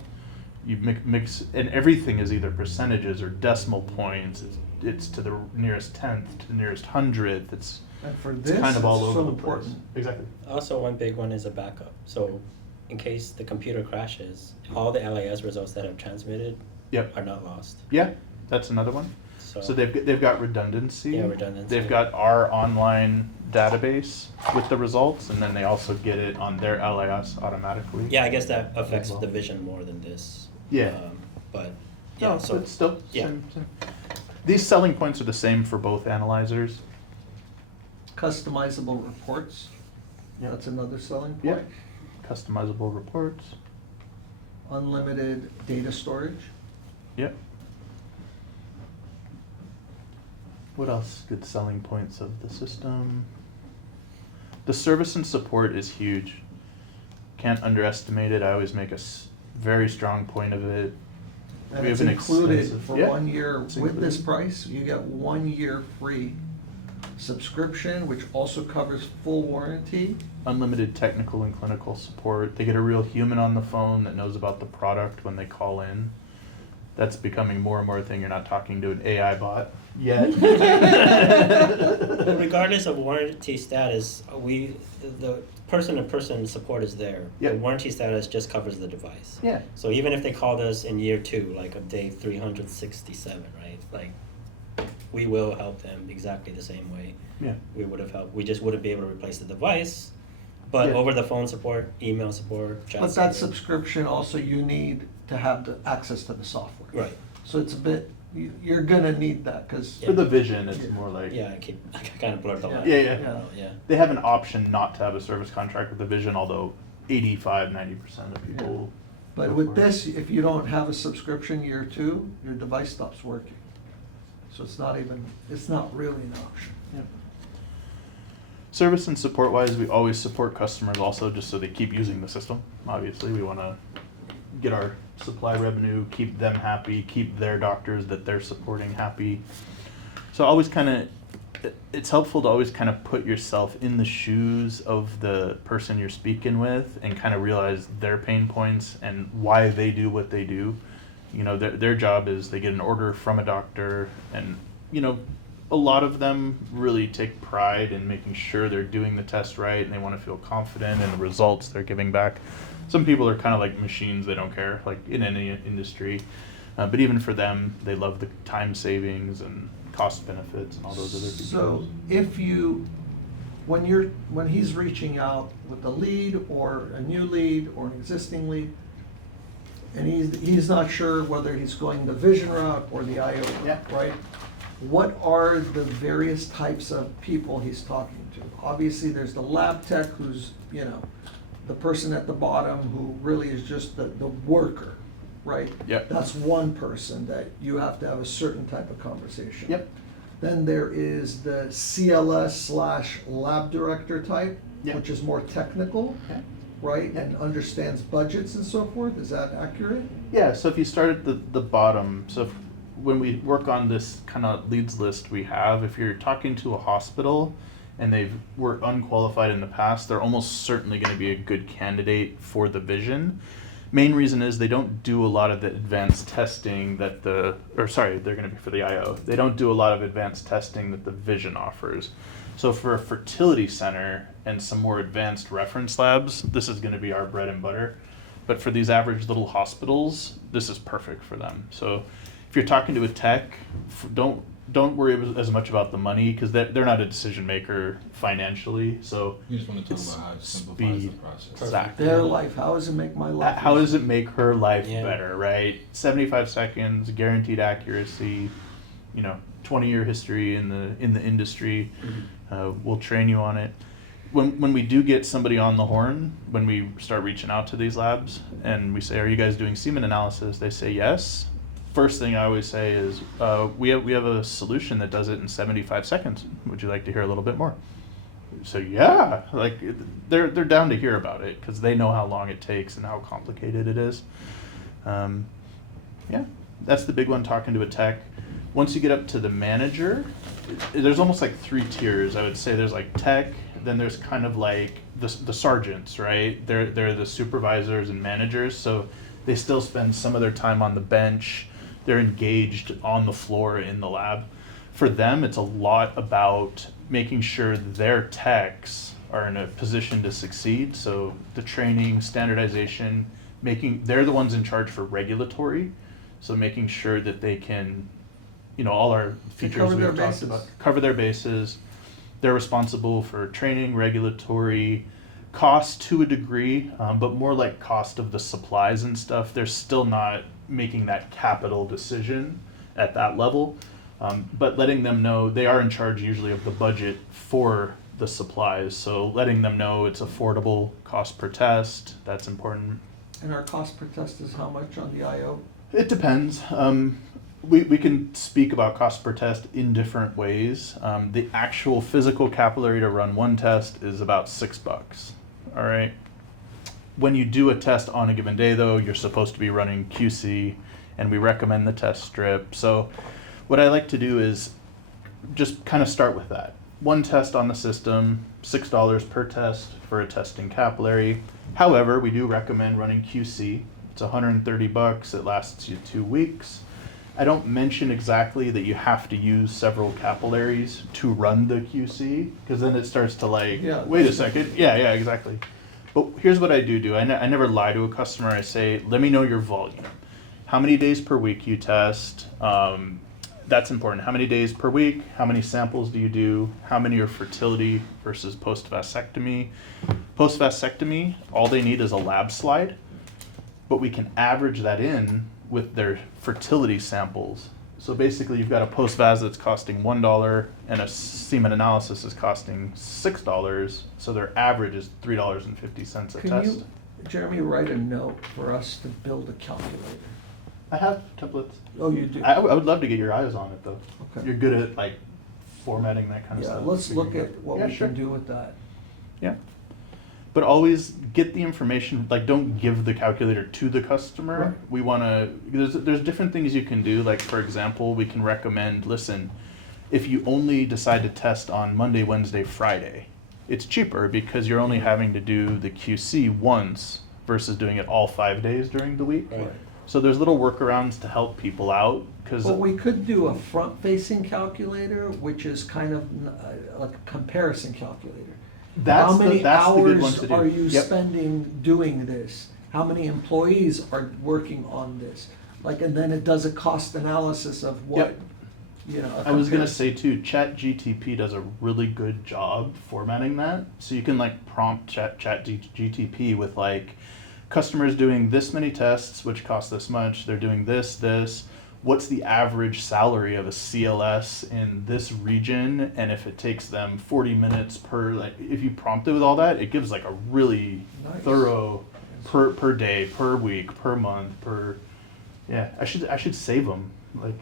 You mix, and everything is either percentages or decimal points. It's to the nearest tenth, to the nearest hundredth. It's And for it's this, kind of all it's over so the place. important. Exactly. Also, one big one is a backup. So in case the computer crashes, all the LIS results that have transmitted Yep. are not lost. Yeah, that's another one. So they've got redundancy. Yeah, redundancy. They've got our online database with the results, and then they also get it on their LIS automatically. Yeah, I guess that affects Well. the vision more than this. Yeah. But yeah, No, so but still, yeah. same. These selling points are the same for both analyzers. Customizable reports. Yeah. That's another selling Yeah. point. Customizable reports. Unlimited data storage. Yep. What else? Good selling points of the system. The service and support is huge. Can't underestimate it. I always make a very strong point of it. And We it's have an included extensive- for yeah, 1 year. it's With this included. price, you get 1 year free subscription, which also covers full warranty. Unlimited technical and clinical support. They get a real human on the phone that knows about the product when they call in. That's becoming more and more a thing. You're not talking to an AI bot yet. regardless of warranty status, the person-to-person support is there. Yeah. The warranty status just covers the device. Yeah. So even if they called us in year 2, like of day 367, right? Like, we will help them exactly the same way Yeah. we would have helped. We just wouldn't be able to replace the device. But Yeah. over the phone support, email support, chat But that support. subscription also you need to have the access to the software. Right. So it's a bit, you're gonna need that, cause. For the vision, it's Yeah. more like Yeah, I kind of blurred the line. Yeah, yeah. Yeah. they have an option not to have a service contract with the vision, although 85-90% of people. But go with for it. this, if you don't have a subscription year 2, your device stops working. So it's not really an option. Yep. Service and support wise, we always support customers also just so they keep using the system. Obviously, we want to get our supply revenue, keep them happy, keep their doctors that they're supporting happy. So always kind of, it's helpful to always kind of put yourself in the shoes of the person you're speaking with and kind of realize their pain points and why they do what they do. You know, their job is they get an order from a doctor, and you know, a lot of them really take pride in making sure they're doing the test right, and they want to feel confident in the results they're giving back. Some people are kind of like machines; they don't care, like in any industry. But even for them, they love the time savings and cost benefits and all those other features. So when he's reaching out with a lead or a new lead or an existing lead, and he's not sure whether he's going the vision route or the IO Yeah. route, right? What are the various types of people he's talking to? Obviously, there's the lab tech who's, the person at the bottom who really is just the worker, right? Yep. That's one person that you have to have a certain type of conversation. Yep. Then there is the CLS/lab director type, Yep. which is more technical, Okay. right? And understands budgets and so forth. Is that accurate? Yeah, so if you start at the bottom, when we work on this kind of leads list we have, if you're talking to a hospital and were unqualified in the past, they're almost certainly going to be a good candidate for the vision. Main reason is they don't do a lot of the advanced testing that they're going to be for the IO. They don't do a lot of advanced testing that the vision offers. So for a fertility center and some more advanced reference labs, this is going to be our bread and butter. But for these average little hospitals, this is perfect for them. So if you're talking to a tech, don't worry as much about the money, because they're not a decision maker financially. So You just want to it's talk about how it simplifies the speed. process. Exactly. Their life, how does it make my life? How does it make her life Yeah. better, right? 75 seconds, guaranteed accuracy, 20-year history in the industry. We'll train you on it. When we do get somebody on the horn, when we start reaching out to these labs and we say, "Are you guys doing semen analysis?" They say yes. First thing I always say is, we have a solution that does it in 75 seconds. Would you like to hear a little bit more? So yeah, like they're down to hear about it because they know how long it takes and how complicated it is. Yeah, that's the big one, talking to a tech. Once you get up to the manager, there's almost like 3 tiers. I would say there's like tech, then there's kind of like the sergeants, right? They're the supervisors and managers, so they still spend some of their time on the bench. They're engaged on the floor in the lab. For them, it's a lot about making sure their techs are in a position to succeed. So the training, standardization, they're the ones in charge for regulatory. So making sure that they can, all our features cover we've their talked bases. about, cover their bases. They're responsible for training, regulatory, cost to a degree, but more like cost of the supplies and stuff. They're still not making that capital decision at that level, but letting them know they are in charge usually of the budget for the supplies. So letting them know it's affordable, cost per test, that's important. And our cost per test is how much on the IO? It depends. We can speak about cost per test in different ways. The actual physical capillary to run one test is about $6. All right. When you do a test on a given day, though, you're supposed to be running QC, and we recommend the test strip. So what I like to do is just kind of start with that. One test on the system, $6 per test for a testing capillary. However, we do recommend running QC. It's $130. It lasts you 2 weeks. I don't mention exactly that you have to use several capillaries to run the QC, because then it starts to wait a second. Yeah, exactly. But here's what I do. I never lie to a customer. I say, let me know your volume. How many days per week you test? That's important. How many days per week? How many samples do you do? How many are fertility versus post-vasectomy? Post-vasectomy, all they need is a lab slide, but we can average that in with their fertility samples. So basically you've got a post-vas that's costing $1 and a semen analysis is costing $6. So their average is $3.50 a Can test. you, Jeremy, write a note for us to build a calculator? I have templates. Oh, you do? I would love to get your eyes on it though. Okay. You're good at formatting that kind of Yeah, stuff. let's look at what Yeah, we sure. can do with that. Yeah. But always get the information, don't give the calculator to the customer. Right. We want to, there's different things you can do. Like, for example, we can recommend, listen, if you only decide to test on Monday, Wednesday, Friday, it's cheaper because you're only having to do the QC once versus doing it all 5 days during the week. Right. So there's little workarounds to help people out because But we could do a front-facing calculator, which is kind of like a comparison calculator. that's How many the good one hours to do. are you Yep. spending doing this? How many employees are working on this? Like, and then it does a cost analysis of what, Yep. you know. a I was gonna comparison. say too, ChatGTP does a really good job formatting that. So you can like prompt ChatGTP with like, customers doing this many tests, which cost this much. They're doing this. What's the average salary of a CLS in this region? And if it takes them 40 minutes per, like, if you prompt it with all that, it gives like a really Nice. thorough per day, per week, per month, per. Yeah, I should save them. Like,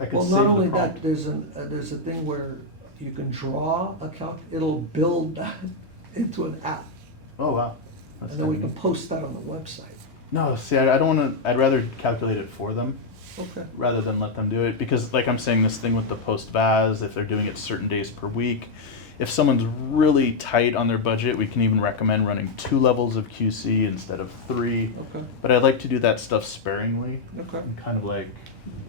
I could Well, save not the only prompt. that, there's a thing where you can draw a it'll build that into an app. Oh wow. That's And then we handy. can post that on the website. No, see, I don't want to. I'd rather calculate it for them Okay. rather than let them do it, because, like I'm saying, this thing with the post VAS, if they're doing it certain days per week, if someone's really tight on their budget, we can even recommend running 2 levels of QC instead of 3. Okay. But I like to do that stuff sparingly. Okay. And kind of like,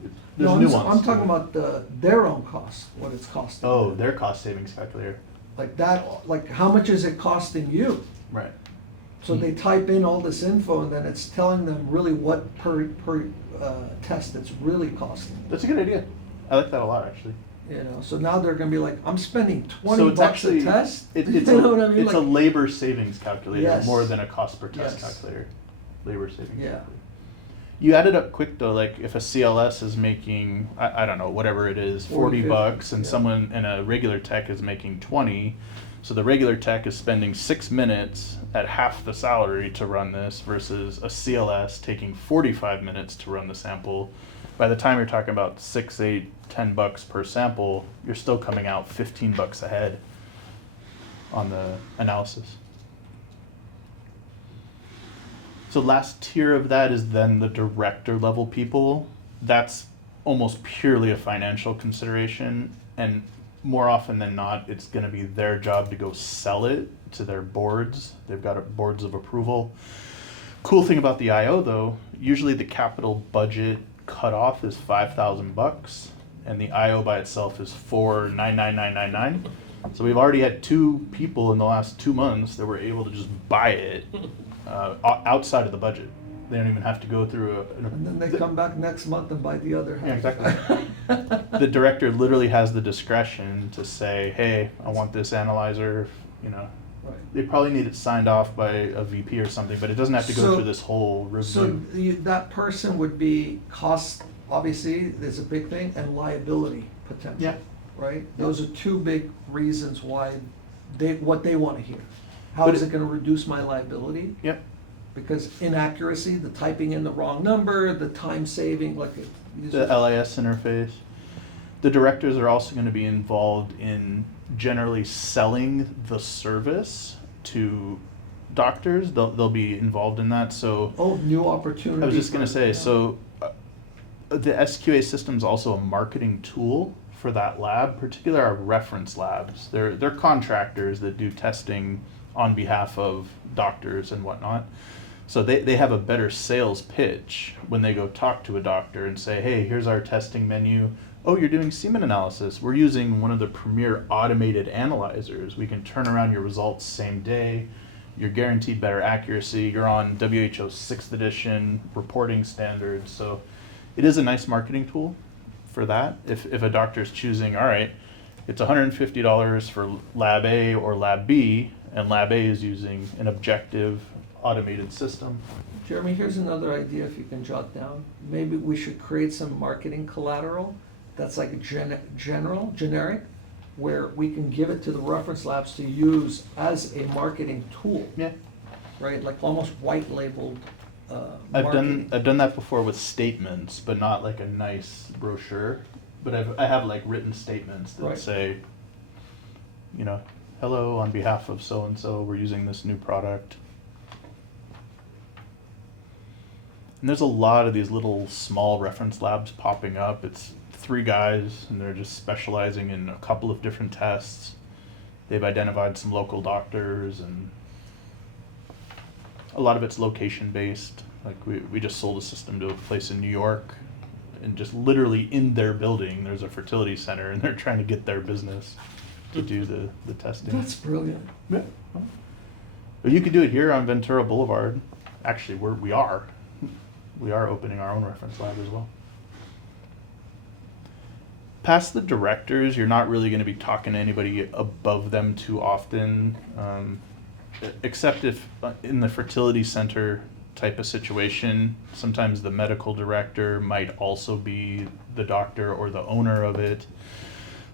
No, there's I'm, nuance. I'm to talking it. about their own cost, what it's costing. Oh, their cost savings calculator. Like that, like how much is it costing you? Right. So they type in all this info and then it's telling them really what per test it's really costing. That's a good idea. I like that a lot, actually. You know, so now they're gonna be like, I'm spending So 20 it's bucks actually a test? it's You know what I mean? it's a Like, labor savings calculator Yes. more than a cost per test Yes. calculator. Labor savings. Yeah. calculator. You add it up quick though. Like if a CLS is making I don't know whatever it is 40 50, bucks and yeah. someone and a regular tech is making 20, so the regular tech is spending 6 minutes at half the salary to run this versus a CLS taking 45 minutes to run the sample. By the time you're talking about 6, 8, 10 bucks per sample, you're still coming out 15 bucks ahead on the analysis. So last tier of that is then the director level people. That's almost purely a financial consideration, and more often than not, it's going to be their job to go sell it to their boards. They've got boards of approval. Cool thing about the IO though, usually the capital budget cutoff is $5,000, and the IO by itself is $4,99999. So we've already had 2 people in the last 2 months that were able to just buy it outside of the budget. They don't even have to go through and then they come back next month and buy the other half. Yeah, exactly. The director literally has the discretion to say, hey, I want this analyzer, you know. Right. They probably need it signed off by a VP or something, but it doesn't have to go So- through this whole So review. that person would be cost, obviously, there's a big thing, and liability potential. Yeah. Right? Those are 2 big reasons why what they want to hear. How But is it- it gonna reduce my liability? Yep. Because inaccuracy, the typing in the wrong number, the time saving, like. these The are- LIS interface. The directors are also going to be involved in generally selling the service to doctors. They'll be involved in that. So Oh, new opportunity. I was just going to for- say, yeah. so the SQA system is also a marketing tool for that lab, particularly our reference labs. They're contractors that do testing on behalf of doctors and whatnot. So they have a better sales pitch when they go talk to a doctor and say, hey, here's our testing menu. Oh, you're doing semen analysis. We're using one of the premier automated analyzers. We can turn around your results same day. You're guaranteed better accuracy. You're on WHO's 6th edition reporting standards. So it is a nice marketing tool for that. If a doctor is choosing, all right, it's $150 for lab A or lab B, and lab A is using an objective automated system. Jeremy, here's another idea if you can jot down. Maybe we should create some marketing collateral that's like a generic, where we can give it to the reference labs to use as a marketing tool, Yeah. right? Like almost white labeled I've marketing. done that before with statements, but not like a nice brochure. But I have like written statements that Right. say, you know, hello, on behalf of so and so, we're using this new product. And there's a lot of these little small reference labs popping up. It's 3 guys, and they're just specializing in a couple of different tests. They've identified some local doctors, and a lot of it's location based. Like we just sold a system to a place in New York, and just literally in their building, there's a fertility center, and they're trying to get their business to do the testing. That's brilliant. Yeah. But you could do it here on Ventura Boulevard. Actually, we are. we are opening our own reference lab as well. Past the directors, you're not really going to be talking to anybody above them too often, except if in the fertility center type of situation, sometimes the medical director might also be the doctor or the owner of it.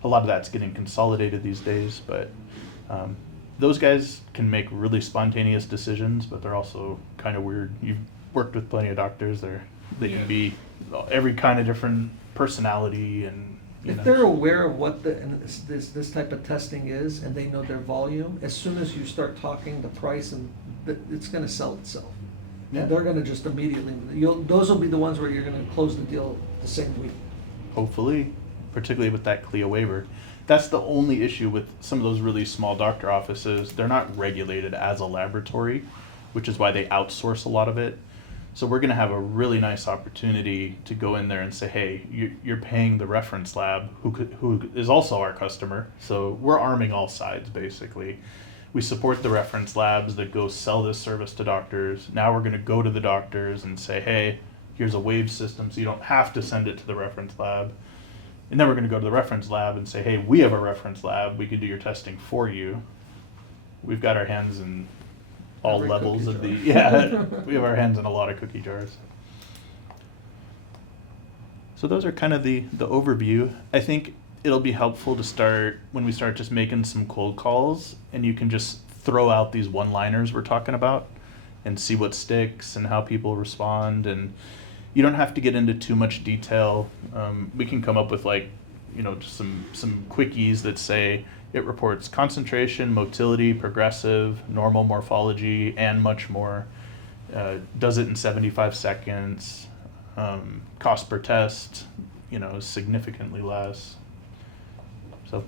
A lot of that's getting consolidated these days, but those guys can make really spontaneous decisions, but they're also kind of weird. You've worked with plenty of doctors. They can be every kind of different personality, and If they're aware of what this type of testing is and they know their volume, as soon as you start talking the price, and it's gonna sell itself. Yeah. And they're gonna just immediately, those will be the ones where you're gonna close the deal the same week. hopefully, particularly with that CLIA waiver. That's the only issue with some of those really small doctor offices. They're not regulated as a laboratory, which is why they outsource a lot of it. So we're going to have a really nice opportunity to go in there and say, hey, you're paying the reference lab, who is also our customer. So we're arming all sides, basically. We support the reference labs that go sell this service to doctors. Now we're going to go to the doctors and say, hey, here's a wave system, so you don't have to send it to the reference lab. And then we're going to go to the reference lab and say, hey, we have a reference lab. We can do your testing for you. We've got our hands in all Every levels cookie of the, jar. we have our hands in a lot of cookie jars. So those are kind of the overview. I think it'll be helpful to start when we start just making some cold calls, and you can just throw out these one-liners we're talking about and see what sticks and how people respond. And you don't have to get into too much detail. We can come up with just some quickies that say it reports concentration, motility, progressive, normal morphology, and much more. Does it in 75 seconds. Cost per test, is significantly less. So,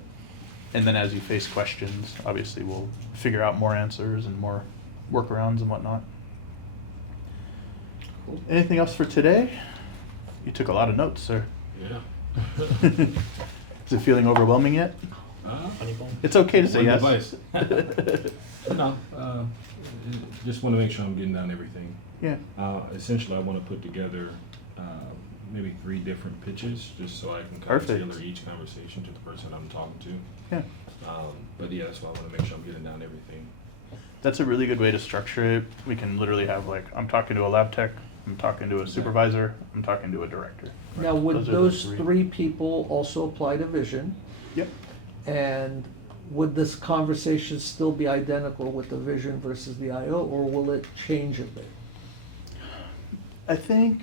and then as you face questions, obviously we'll figure out more answers and more workarounds and whatnot. Cool. Anything else for today? You took a lot of notes, sir. Yeah. Is it feeling overwhelming yet? Honeycomb? It's okay to say One yes. device. No, just want to make sure I'm getting down everything. Yeah. Essentially, I want to put together maybe 3 different pitches, just so I can kind Perfect. of tailor each conversation to the person I'm talking to. Yeah. But yeah, that's why I want to make sure I'm getting down everything. That's a really good way to structure it. We can literally have I'm talking to a lab tech, I'm talking to a supervisor, I'm talking to a director. Now, would Those are the those 3. 3 people also apply to vision? Yep. And would this conversation still be identical with the vision versus the IO, or will it change a bit? I think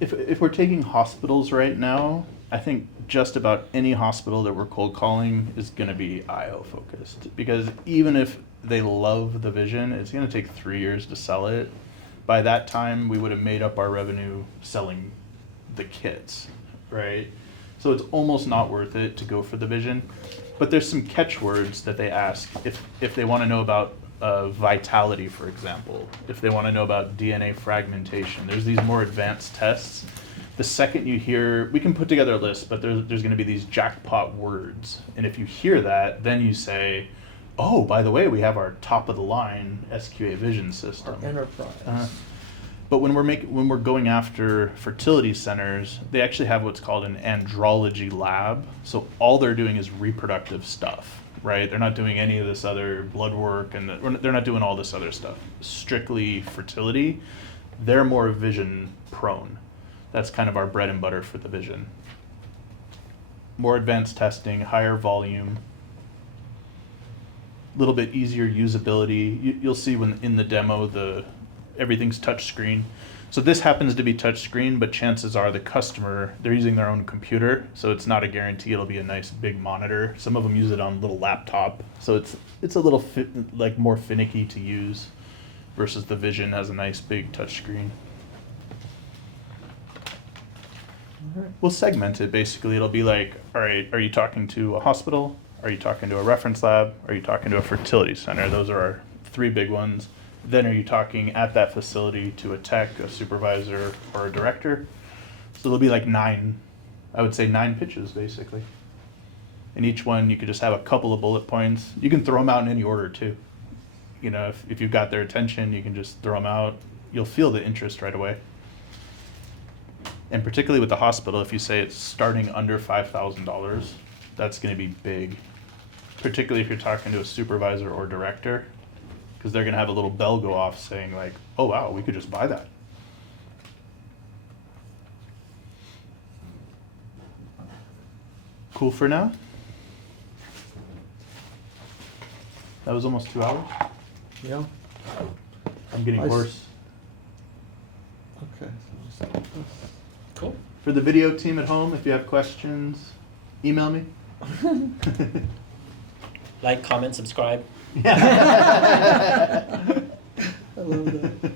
if we're taking hospitals right now, I think just about any hospital that we're cold calling is going to be IO focused, because even if they love the vision, it's going to take 3 years to sell it. By that time, we would have made up our revenue selling the kits, right? So it's almost not worth it to go for the vision. But there's some catchwords that they ask if they want to know about vitality, for example, if they want to know about DNA fragmentation. There's these more advanced tests. The second you hear, we can put together a list, but there's going to be these jackpot words. And if you hear that, then you say, oh, by the way, we have our top of the line SQA vision system. Or enterprise? But when we're going after fertility centers, they actually have what's called an andrology lab. So all they're doing is reproductive stuff, right? They're not doing any of this other blood work, and they're not doing all this other stuff. Strictly fertility. They're more vision prone. That's kind of our bread and butter for the vision. More advanced testing, higher volume, a little bit easier usability. You'll see when in the demo everything's touch screen. So this happens to be touch screen, but chances are the customer, they're using their own computer, so it's not a guarantee it'll be a nice big monitor. Some of them use it on a little laptop, so it's a little more finicky to use versus the Vision has a nice big touch screen. We'll segment it basically. It'll be like, all right, are you talking to a hospital? Are you talking to a reference lab? Are you talking to a fertility center? Those are our 3 big ones. Then are you talking at that facility to a tech, a supervisor, or a director? So there'll be like 9, I would say 9 pitches basically. And each one you could just have a couple of bullet points. You can throw them out in any order too. If you've got their attention, you can just throw them out. you'll feel the interest right away. And particularly with the hospital, if you say it's starting under $5,000, that's going to be big. Particularly if you're talking to a supervisor or director, because they're going to have a little bell go off saying like, oh wow, we could just buy that. Cool for now? That was almost 2 hours. Yeah. I'm getting I s- hoarse. Okay. So let's do Cool. For the video team at home, if you have questions, email me. Like, comment, subscribe. this. I love that.